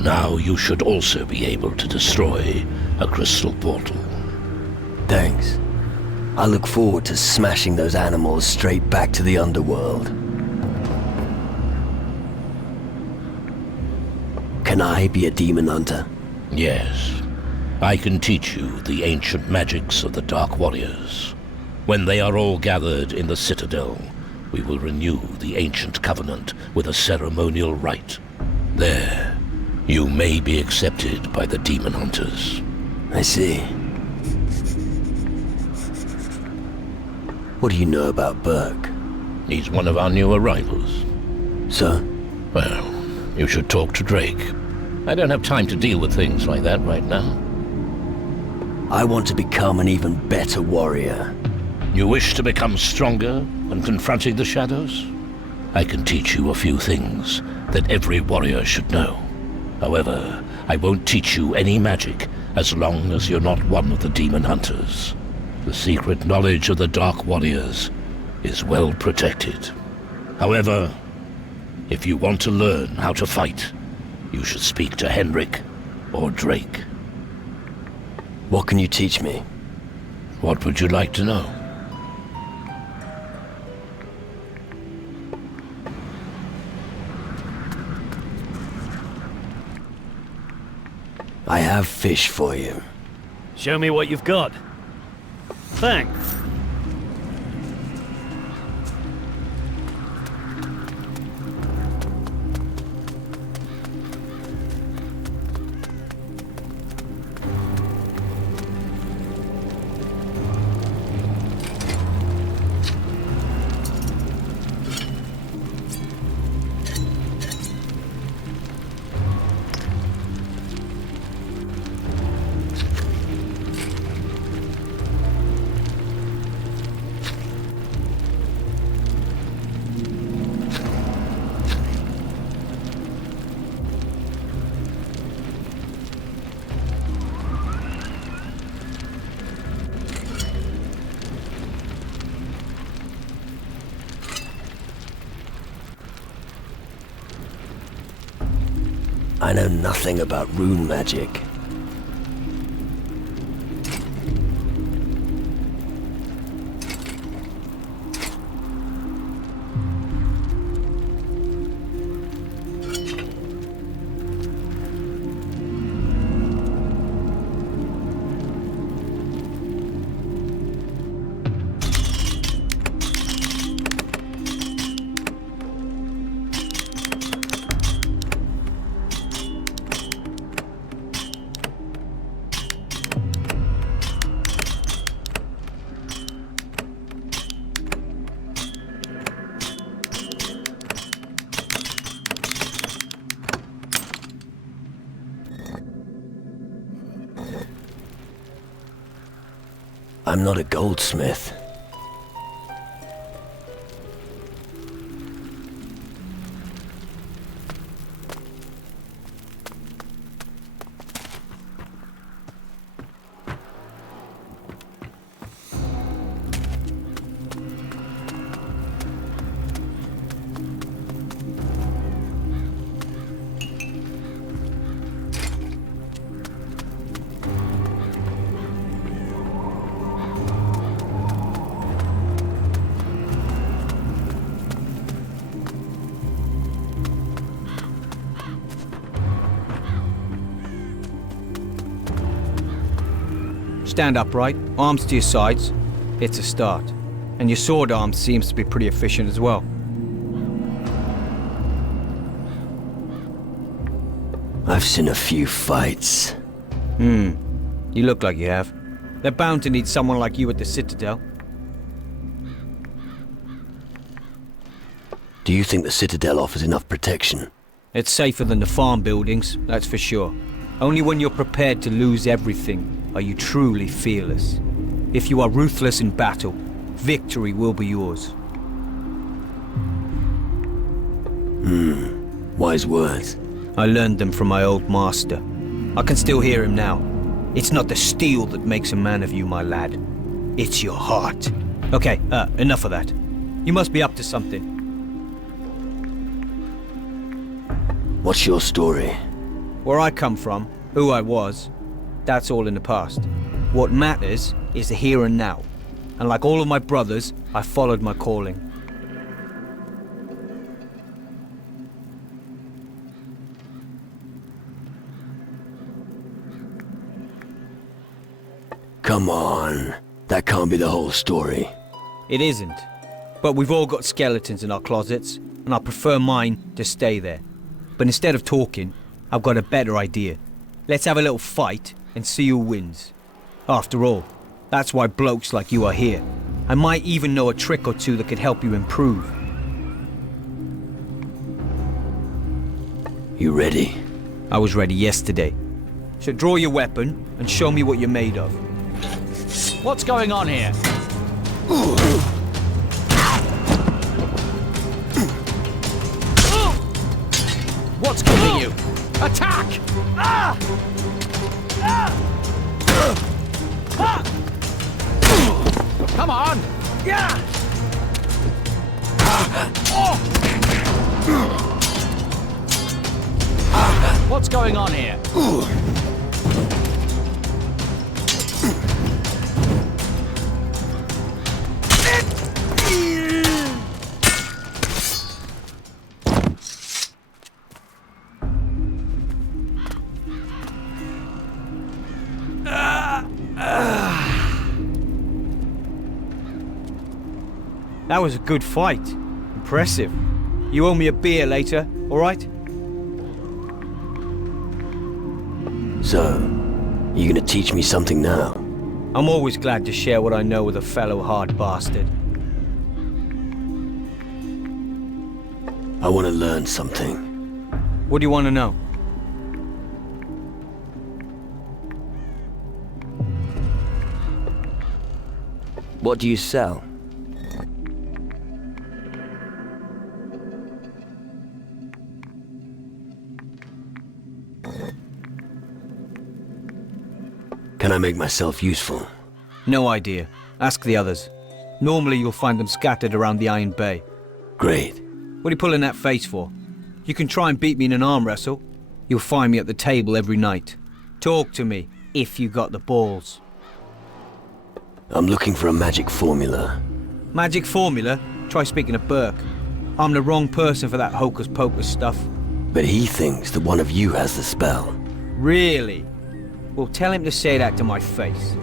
Now you should also be able to destroy a crystal portal. Thanks. I look forward to smashing those animals straight back to the underworld. Can I be a demon hunter? Yes. I can teach you the ancient magics of the Dark Warriors. When they are all gathered in the Citadel, we will renew the ancient covenant with a ceremonial rite. There, You may be accepted by the demon hunters. I see. What do you know about Burke? He's one of our new arrivals. So? Well, you should talk to Drake. I don't have time to deal with things like that right now. I want to become an even better warrior. You wish to become stronger when confronting the shadows? I can teach you a few things that every warrior should know. However, I won't teach you any magic as long as you're not one of the demon hunters. The secret knowledge of the Dark Warriors is well protected. However, if you want to learn how to fight, you should speak to Henrik or Drake. What can you teach me? What would you like to know? I have fish for you. Show me what you've got. Thanks. I know nothing about rune magic. I'm not a goldsmith. Stand upright, arms to your sides. It's a start. And your sword arm seems to be pretty efficient as well. I've seen a few fights. You look like you have. They're bound to need someone like you at the Citadel. Do you think the Citadel offers enough protection? It's safer than the farm buildings, that's for sure. Only when you're prepared to lose everything are you truly fearless. If you are ruthless in battle, victory will be yours. Wise words. I learned them from my old master. I can still hear him now. It's not the steel that makes a man of you, my lad. It's your heart. Okay, enough of that. You must be up to something. What's your story? Where I come from, who I was, that's all in the past. What matters is the here and now. And like all of my brothers, I followed my calling. Come on. That can't be the whole story. It isn't. But we've all got skeletons in our closets, and I prefer mine to stay there. But instead of talking, I've got a better idea. Let's have a little fight and see who wins. After all, that's why blokes like you are here. I might even know a trick or two that could help you improve. You ready? I was ready yesterday. So draw your weapon and show me what you're made of. What's going on here? What's killing you? Attack! Come on! What's going on here? That was a good fight. Impressive. You owe me a beer later, all right? So, you gonna teach me something now? I'm always glad to share what I know with a fellow hard bastard. I want to learn something. What do you want to know? What do you sell? Can I make myself useful? No idea. Ask the others. Normally you'll find them scattered around the Iron Bay. Great. What are you pulling that face for? You can try and beat me in an arm wrestle. You'll find me at the table every night. Talk to me, if you got the balls. I'm looking for a magic formula. Magic formula? Try speaking to Burke. I'm the wrong person for that hocus-pocus stuff. But he thinks that one of you has the spell. Really? Well, tell him to say that to my face.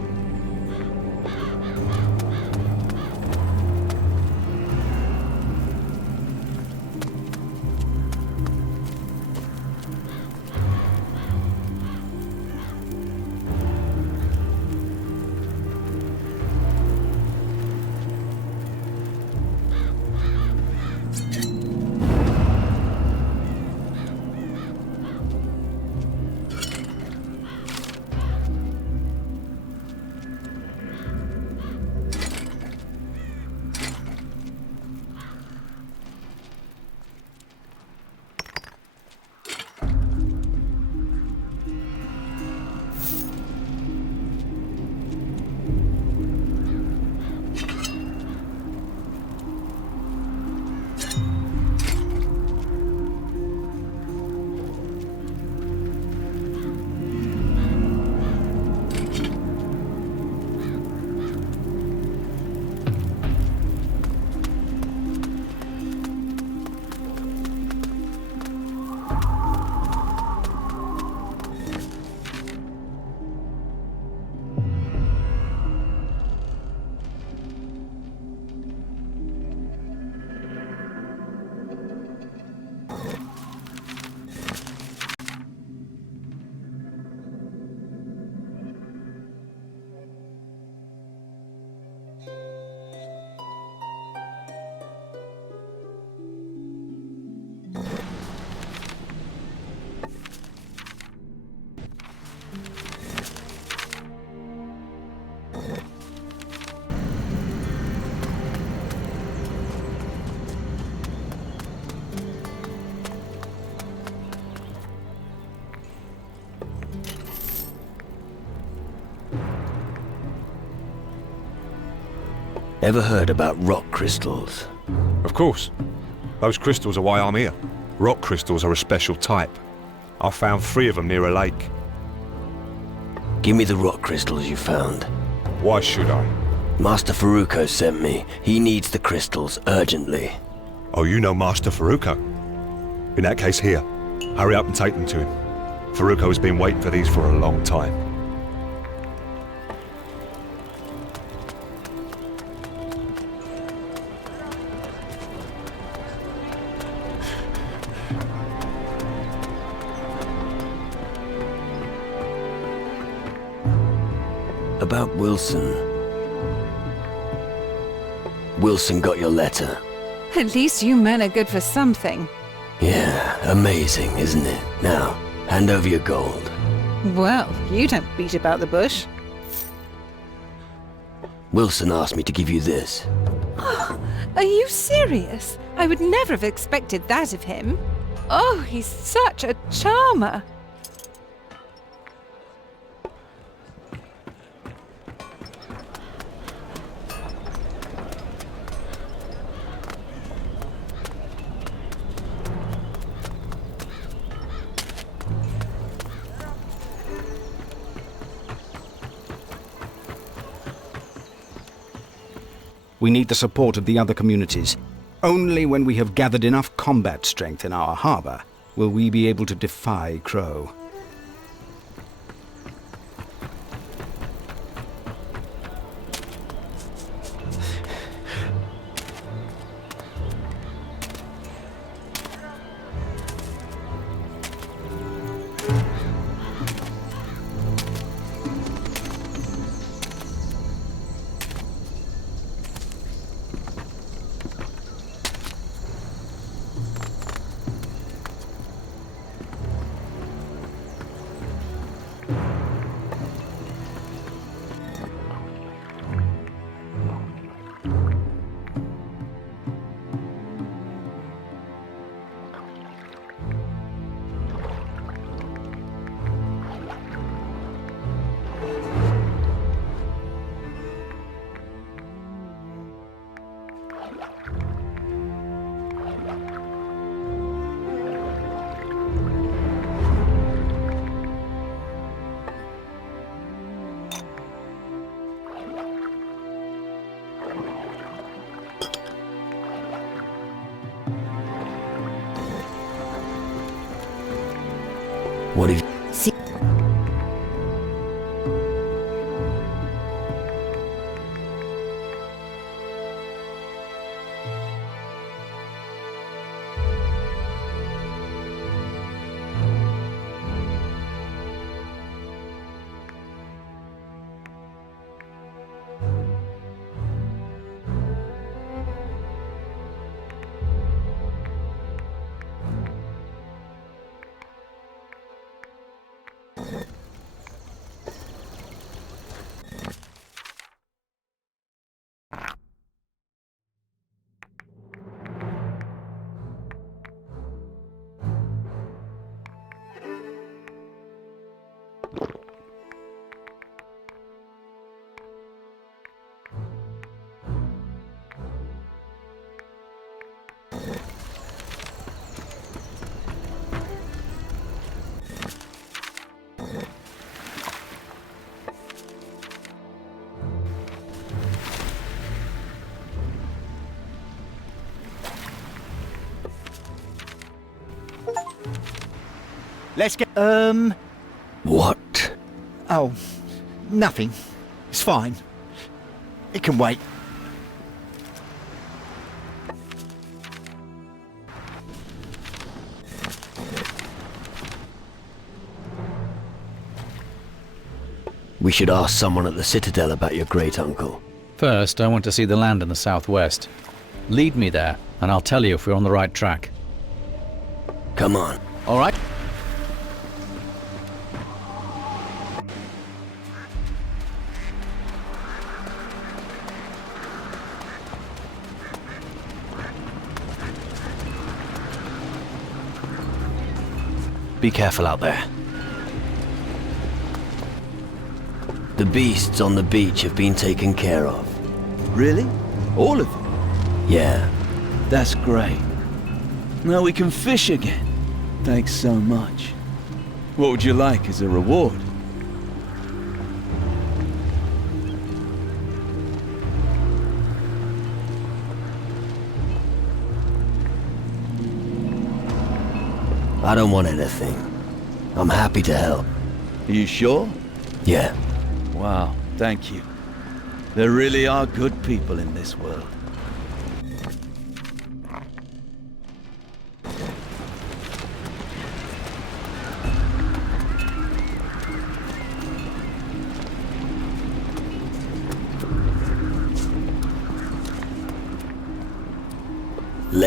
Ever heard about rock crystals? Of course. Those crystals are why I'm here. Rock crystals are a special type. I found 3 of them near a lake. Give me the rock crystals you found. Why should I? Master Faruko sent me. He needs the crystals urgently. Oh, you know Master Faruko? In that case, here. Hurry up and take them to him. Faruko has been waiting for these for a long time. About Wilson. Wilson got your letter. At least you men are good for something. Yeah, amazing, isn't it? Now, hand over your gold. Well, you don't beat about the bush. Wilson asked me to give you this. Are you serious? I would never have expected that of him. Oh, he's such a charmer. We need the support of the other communities. Only when we have gathered enough combat strength in our harbour will we be able to defy Crow. What have you... Let's get... What? Oh, nothing. It's fine. It can wait. We should ask someone at the Citadel about your great-uncle. First, I want to see the land in the southwest. Lead me there, and I'll tell you if we're on the right track. Come on. All right. Be careful out there. The beasts on the beach have been taken care of. Really? All of them? Yeah. That's great. Now we can fish again. Thanks so much. What would you like as a reward? I don't want anything. I'm happy to help. Are you sure? Yeah. Wow, thank you. There really are good people in this world.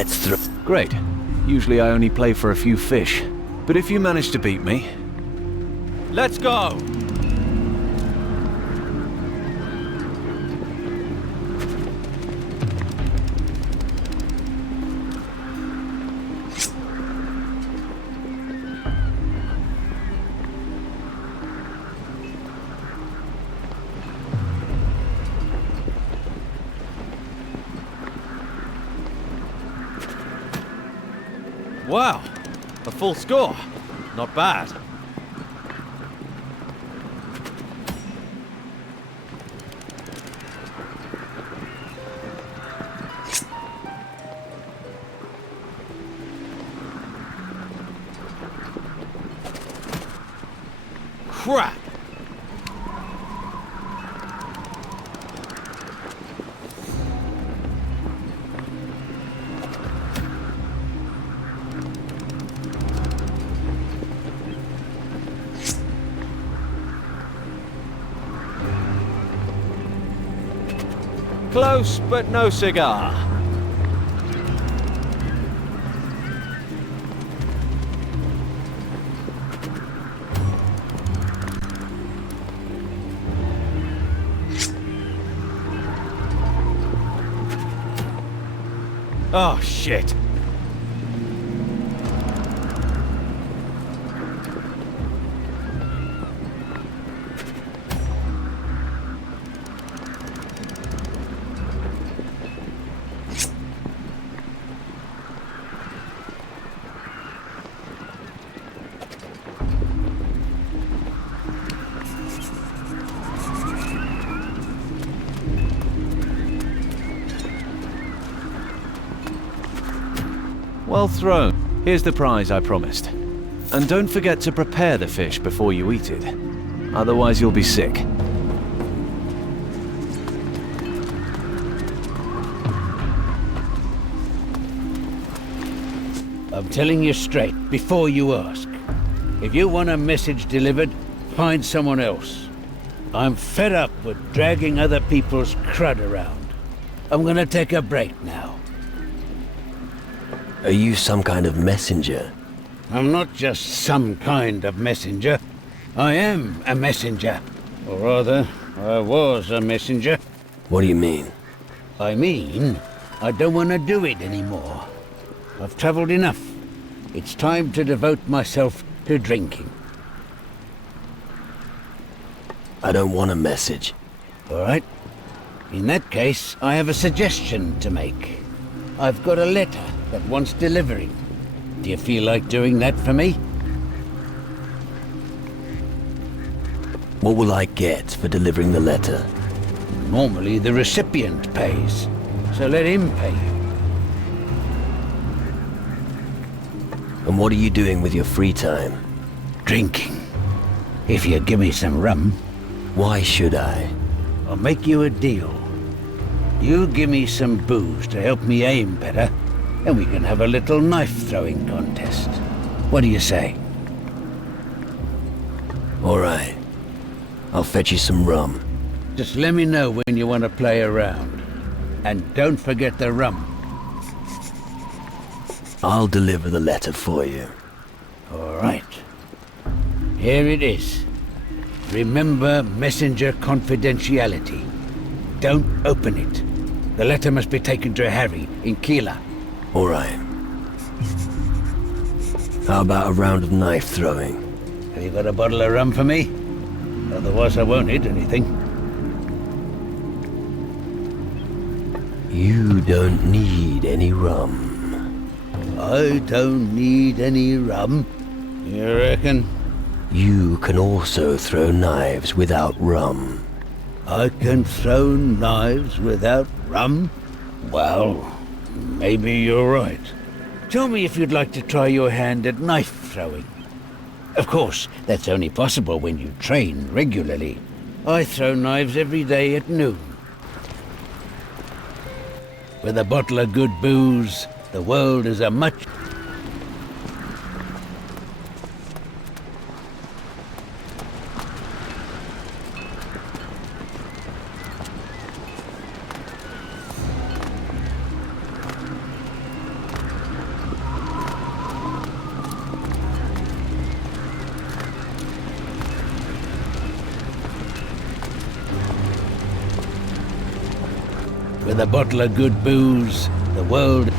Let's throw... Great. Usually I only play for a few fish. But if you manage to beat me... Let's go! Wow, a full score. Not bad. Crap! Close, but no cigar. Oh, shit. Well thrown. Here's the prize I promised. And don't forget to prepare the fish before you eat it. Otherwise you'll be sick. I'm telling you straight, before you ask. If you want a message delivered, find someone else. I'm fed up with dragging other people's crud around. I'm gonna take a break now. Are you some kind of messenger? I'm not just some kind of messenger. I am a messenger. Or rather, I was a messenger. What do you mean? I mean, I don't want to do it anymore. I've traveled enough. It's time to devote myself to drinking. I don't want a message. All right. In that case, I have a suggestion to make. I've got a letter that wants delivering. Do you feel like doing that for me? What will I get for delivering the letter? Normally the recipient pays, so let him pay you. And what are you doing with your free time? Drinking. If you give me some rum. Why should I? I'll make you a deal. You give me some booze to help me aim better, and we can have a little knife-throwing contest. What do you say? All right. I'll fetch you some rum. Just let me know when you want to play around. And don't forget the rum. I'll deliver the letter for you. All right. Here it is. Remember messenger confidentiality. Don't open it. The letter must be taken to Harry in Keela. All right. How about a round of knife throwing? Have you got a bottle of rum for me? Otherwise I won't hit anything. You don't need any rum. I don't need any rum. You reckon? You can also throw knives without rum. I can throw knives without rum? Well, maybe you're right. Tell me if you'd like to try your hand at knife throwing. Of course, that's only possible when you train regularly. I throw knives every day at noon. With a bottle of good booze, the world is a much... With a bottle of good booze, the world...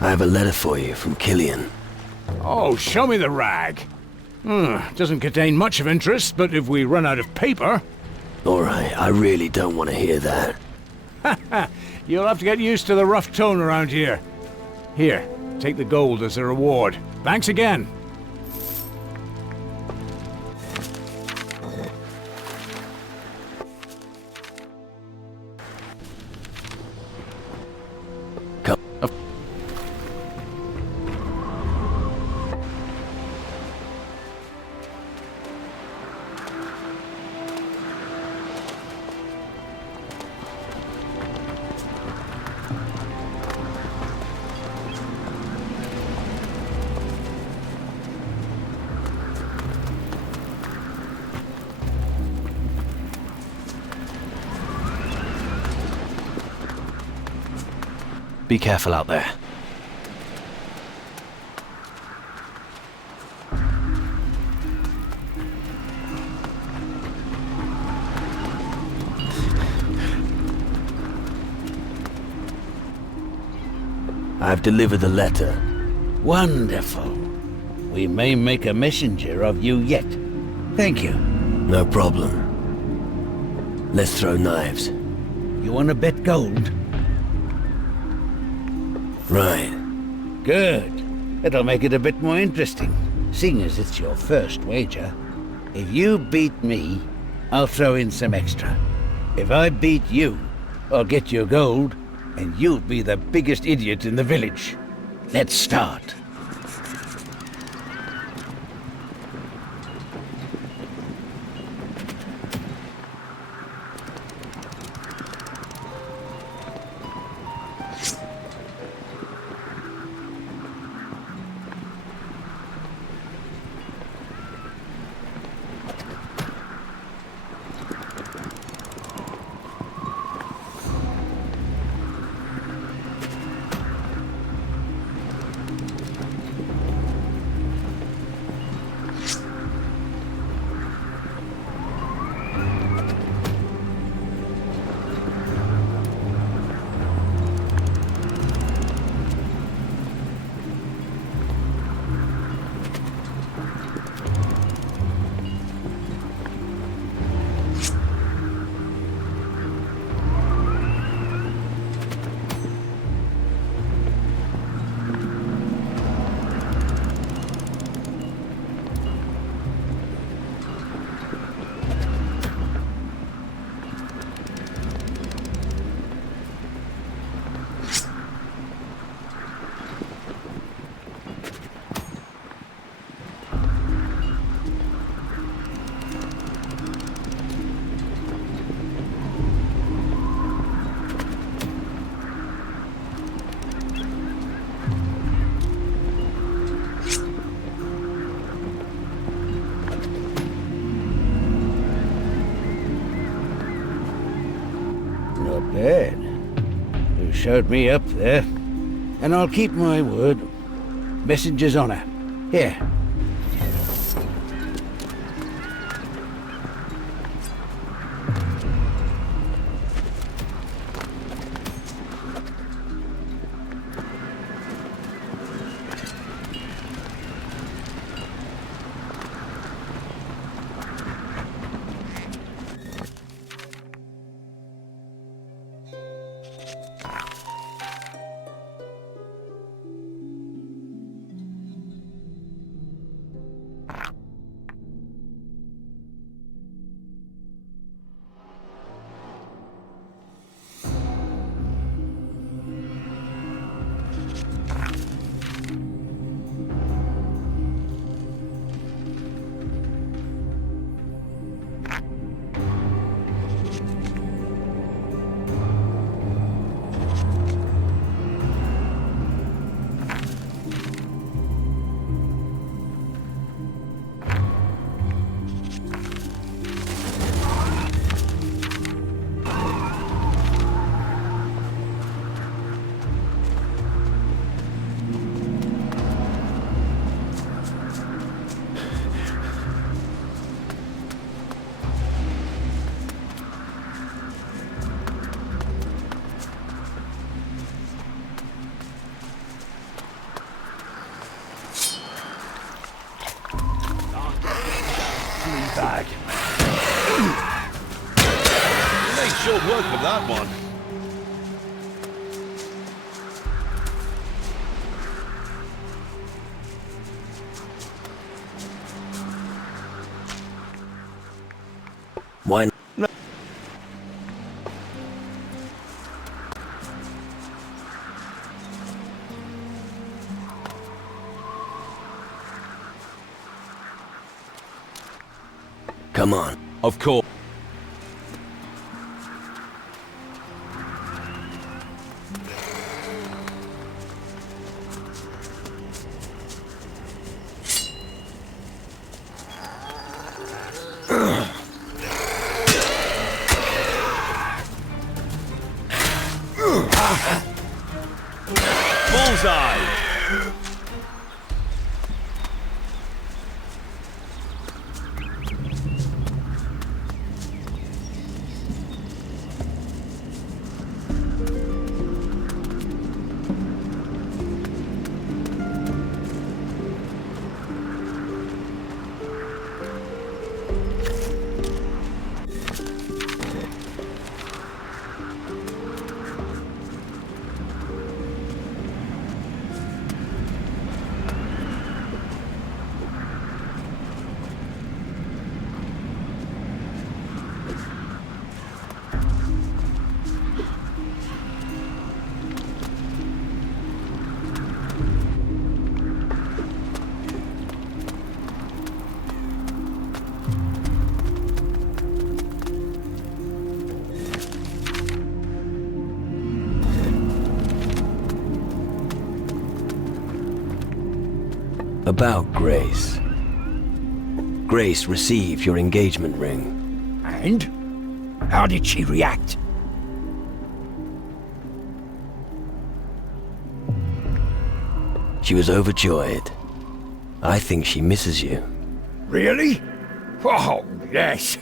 I have a letter for you from Killian. Oh, show me the rag. Doesn't contain much of interest, but if we run out of paper... Alright, I really don't want to hear that. You'll have to get used to the rough tone around here. Here, take the gold as a reward. Thanks again. Be careful out there. I've delivered the letter. Wonderful. We may make a messenger of you yet. Thank you. No problem. Let's throw knives. You want to bet gold? Right. Good. It'll make it a bit more interesting, seeing as it's your first wager. If you beat me, I'll throw in some extra. If I beat you, I'll get your gold, and you'll be the biggest idiot in the village. Let's start. Bad. You showed me up there, and I'll keep my word. Messenger's honor. Here. bag. It ain't short work for that one. Why not? Come on. Of course. Bullseye! About Grace. Grace received your engagement ring. And? How did she react? She was overjoyed. I think she misses you. Really? Oh, yes.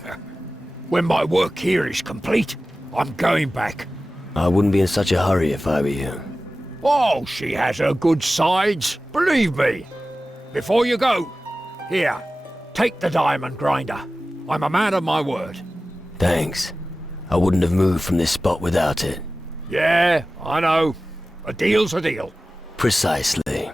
When my work here is complete, I'm going back. I wouldn't be in such a hurry if I were you. Oh, she has her good sides, believe me. Before you go, here, take the diamond grinder. I'm a man of my word. Thanks. I wouldn't have moved from this spot without it. Yeah, I know. A deal's a deal. Precisely.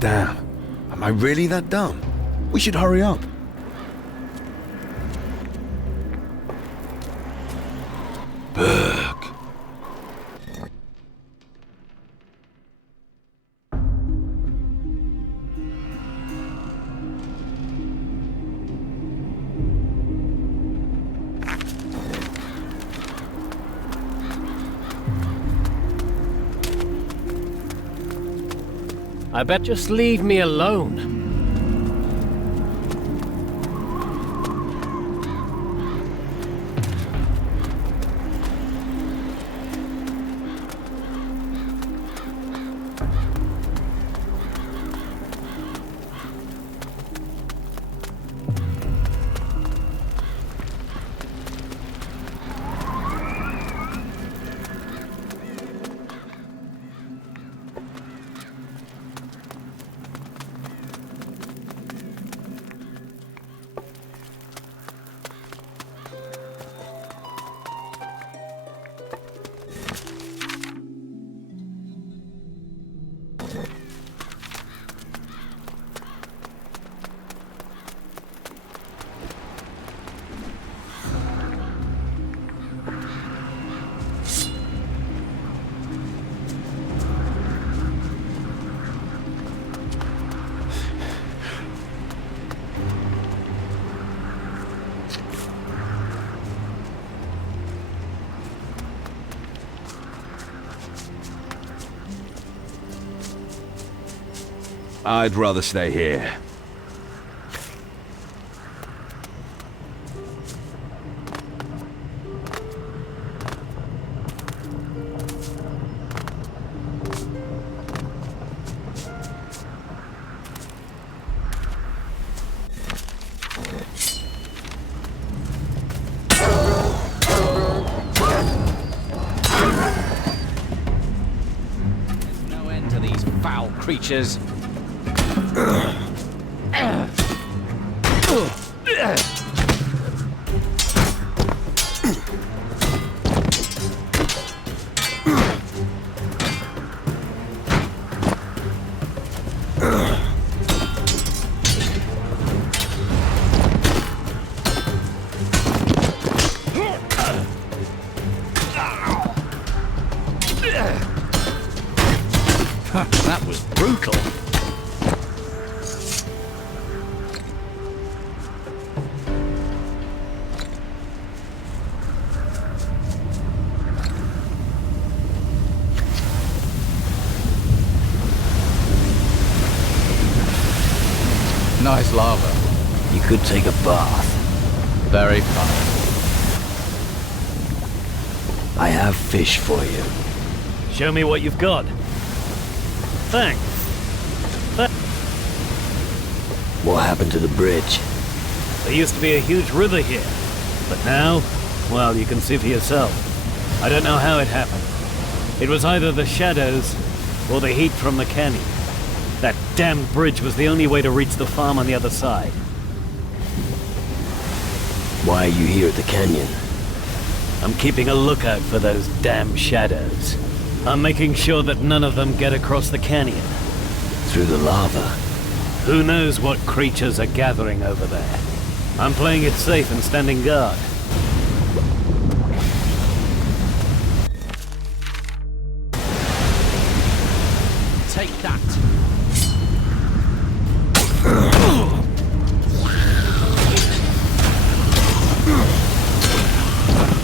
Damn. Am I really that dumb? We should hurry up. Burke. I bet just leave me alone. I'd rather stay here. No end to these foul creatures. That was brutal. Nice lava. You could take a bath. Very fun. I have fish for you. Show me what you've got. Thanks. What happened to the bridge? There used to be a huge river here. But now, well, you can see for yourself. I don't know how it happened. It was either the shadows or the heat from the canyon. That damned bridge was the only way to reach the farm on the other side. Why are you here at the canyon? I'm keeping a lookout for those damn shadows. I'm making sure that none of them get across the canyon. Through the lava? Who knows what creatures are gathering over there? I'm playing it safe and standing guard. Take that.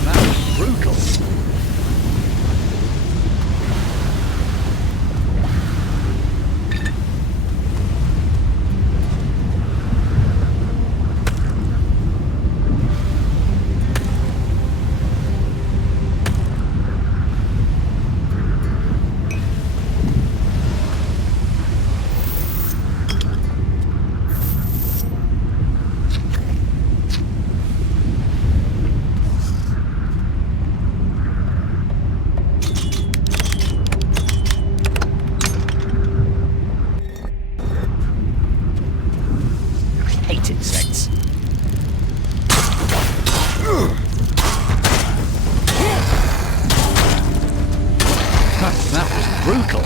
That was brutal. Hate insects. That was brutal.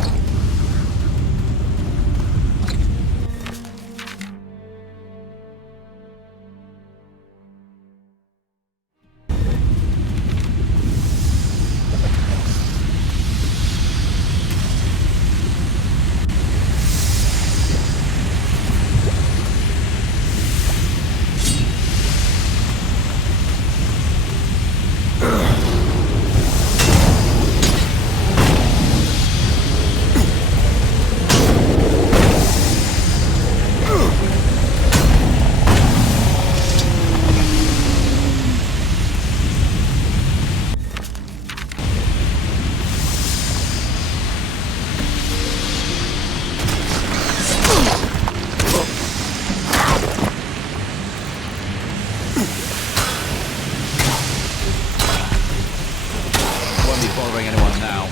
Won't be bothering anyone now.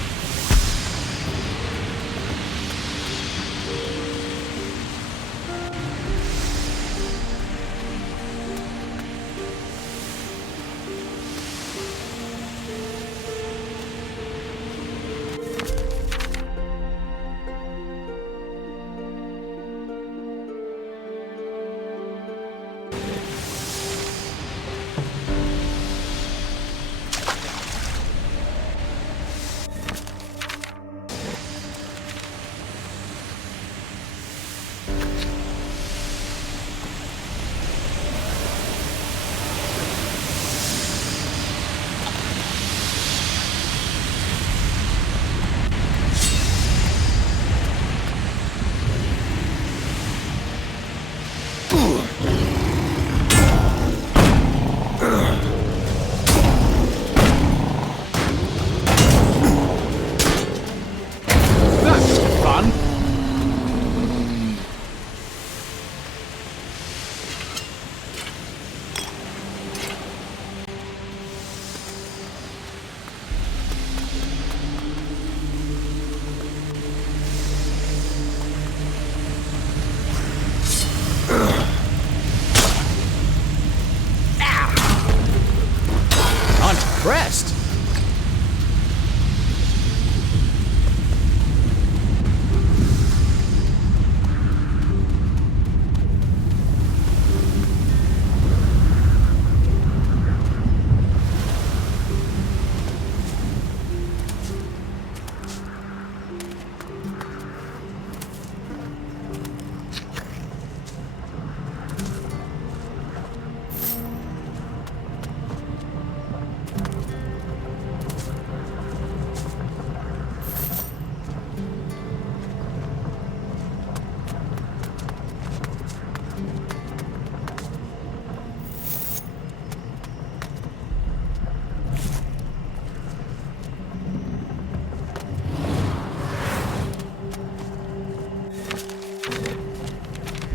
impressed.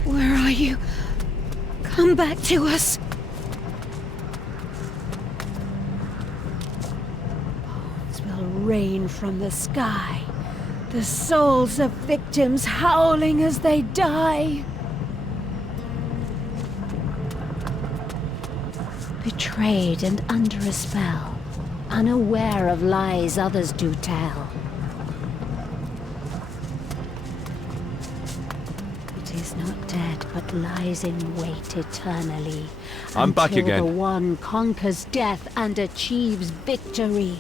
Where are you? Come back to us. Bones will rain from the sky. The souls of victims howling as they die. Betrayed and under a spell, unaware of lies others do tell. It is not dead, but lies in wait eternally. I'm back until again. the one conquers death and achieves victory.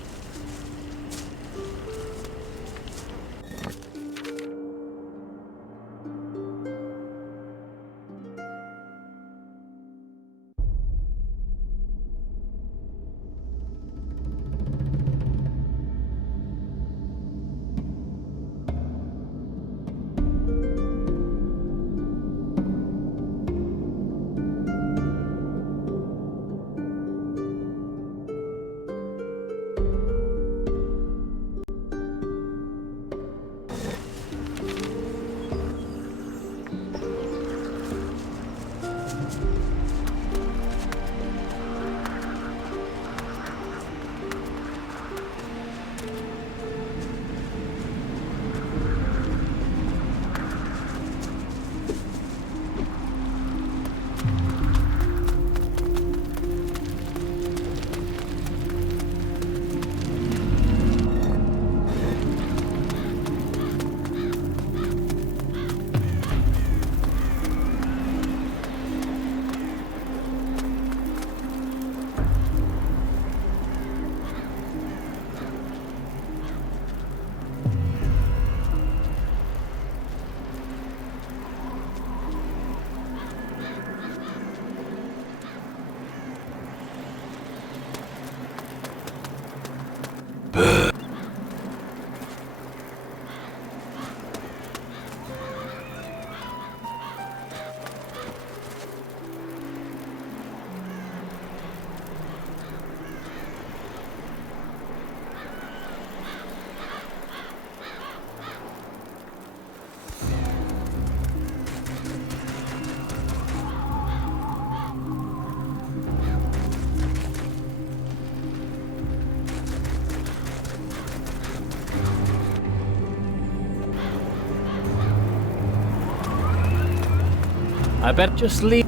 I better just leave.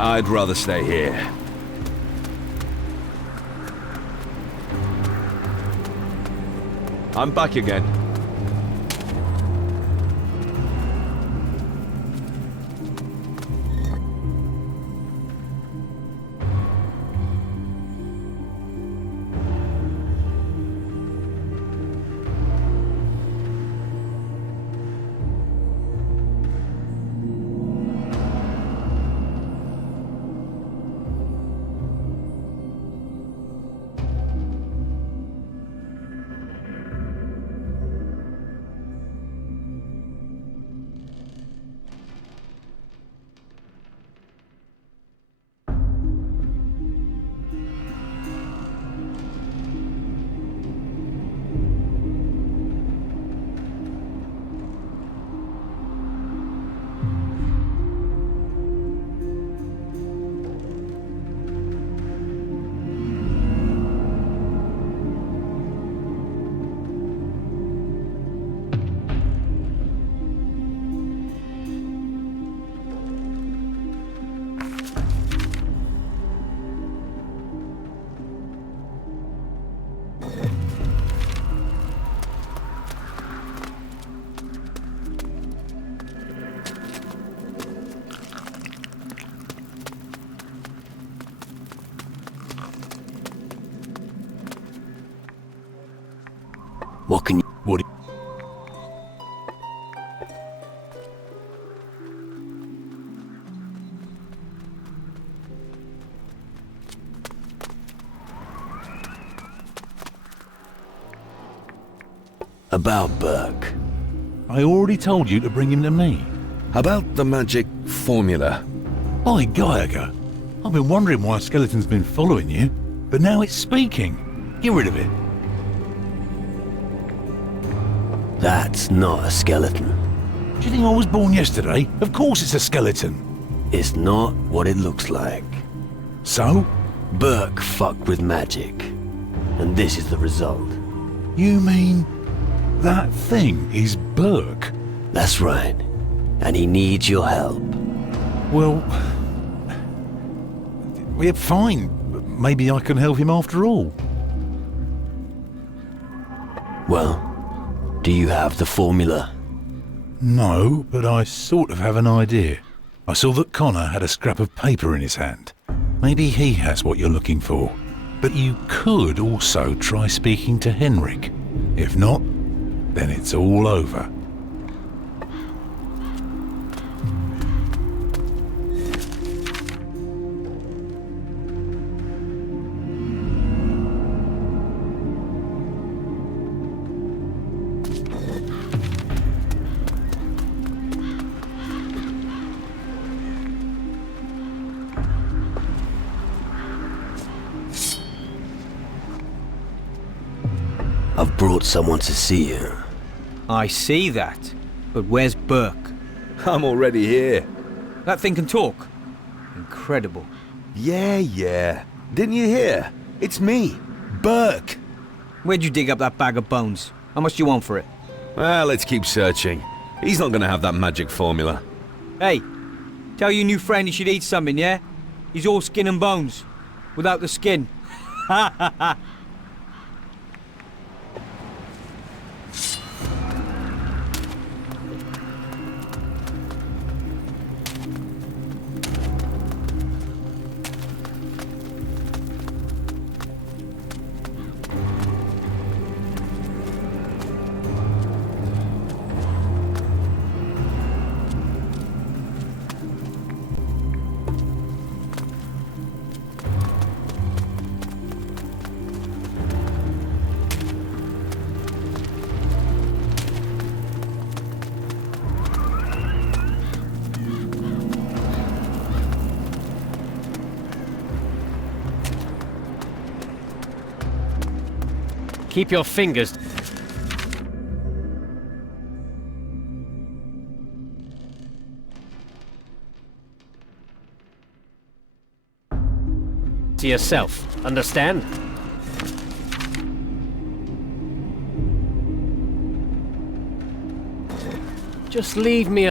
I'd rather stay here. I'm back again. What can you... What? About Burke. I already told you to bring him to me. About the magic formula. By Geiger, I've been wondering why a skeleton's been following you, but now it's speaking. Get rid of it. That's not a skeleton. Do you think I was born yesterday? Of course it's a skeleton. It's not what it looks like. So? Burke fucked with magic. And this is the result. You mean that thing is Burke? That's right. And he needs your help. Well, we're fine. Maybe I can help him after all. Well, do you have the formula? No, but I sort of have an idea. I saw that Connor had a scrap of paper in his hand. Maybe he has what you're looking for. But you could also try speaking to Henrik. If not, then it's all over. I've brought someone to see you. I see that. But where's Burke? I'm already here. That thing can talk. Incredible. Yeah. Didn't you hear? It's me, Burke. Where'd you dig up that bag of bones? How much do you want for it? Well, let's keep searching. He's not gonna have that magic formula. Hey, tell your new friend he should eat something, yeah? He's all skin and bones. Without the skin. Ha ha ha. Keep your fingers... to yourself, understand? Just leave me...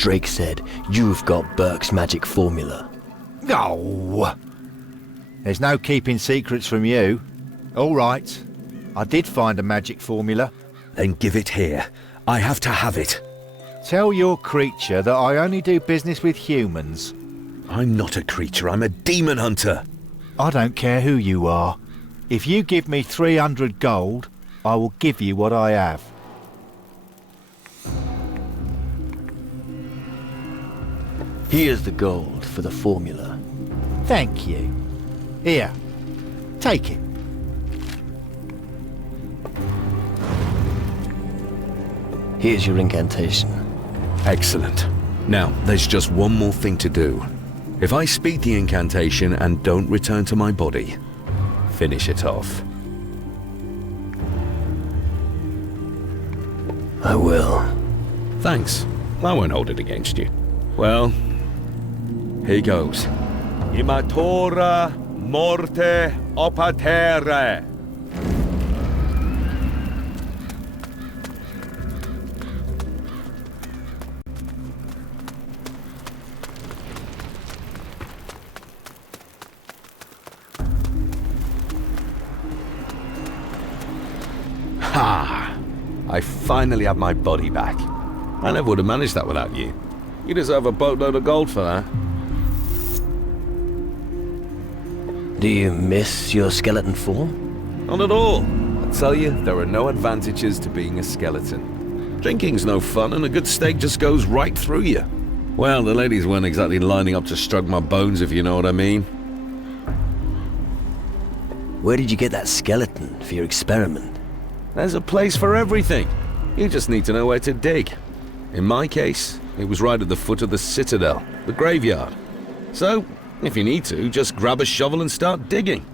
Drake said you've got Burke's magic formula. Oh! There's no keeping secrets from you. All right. I did find a magic formula. Then give it here. I have to have it. Tell your creature that I only do business with humans. I'm not a creature, I'm a demon hunter. I don't care who you are. If you give me 300 gold, I will give you what I have. Here's the gold for the formula. Thank you. Here, take it. Here's your incantation. Excellent. Now, there's just one more thing to do. If I speak the incantation and don't return to my body, finish it off. I will. Thanks. I won't hold it against you. Well, here goes. Immatura morte opatere. Ha! I finally have my body back. I never would have managed that without you. You deserve a boatload of gold for that. Do you miss your skeleton form? Not at all. I tell you, there are no advantages to being a skeleton. Drinking's no fun, and a good steak just goes right through you. Well, the ladies weren't exactly lining up to stroke my bones, if you know what I mean. Where did you get that skeleton for your experiment? There's a place for everything. You just need to know where to dig. In my case, it was right at the foot of the citadel, the graveyard. So, if you need to, just grab a shovel and start digging.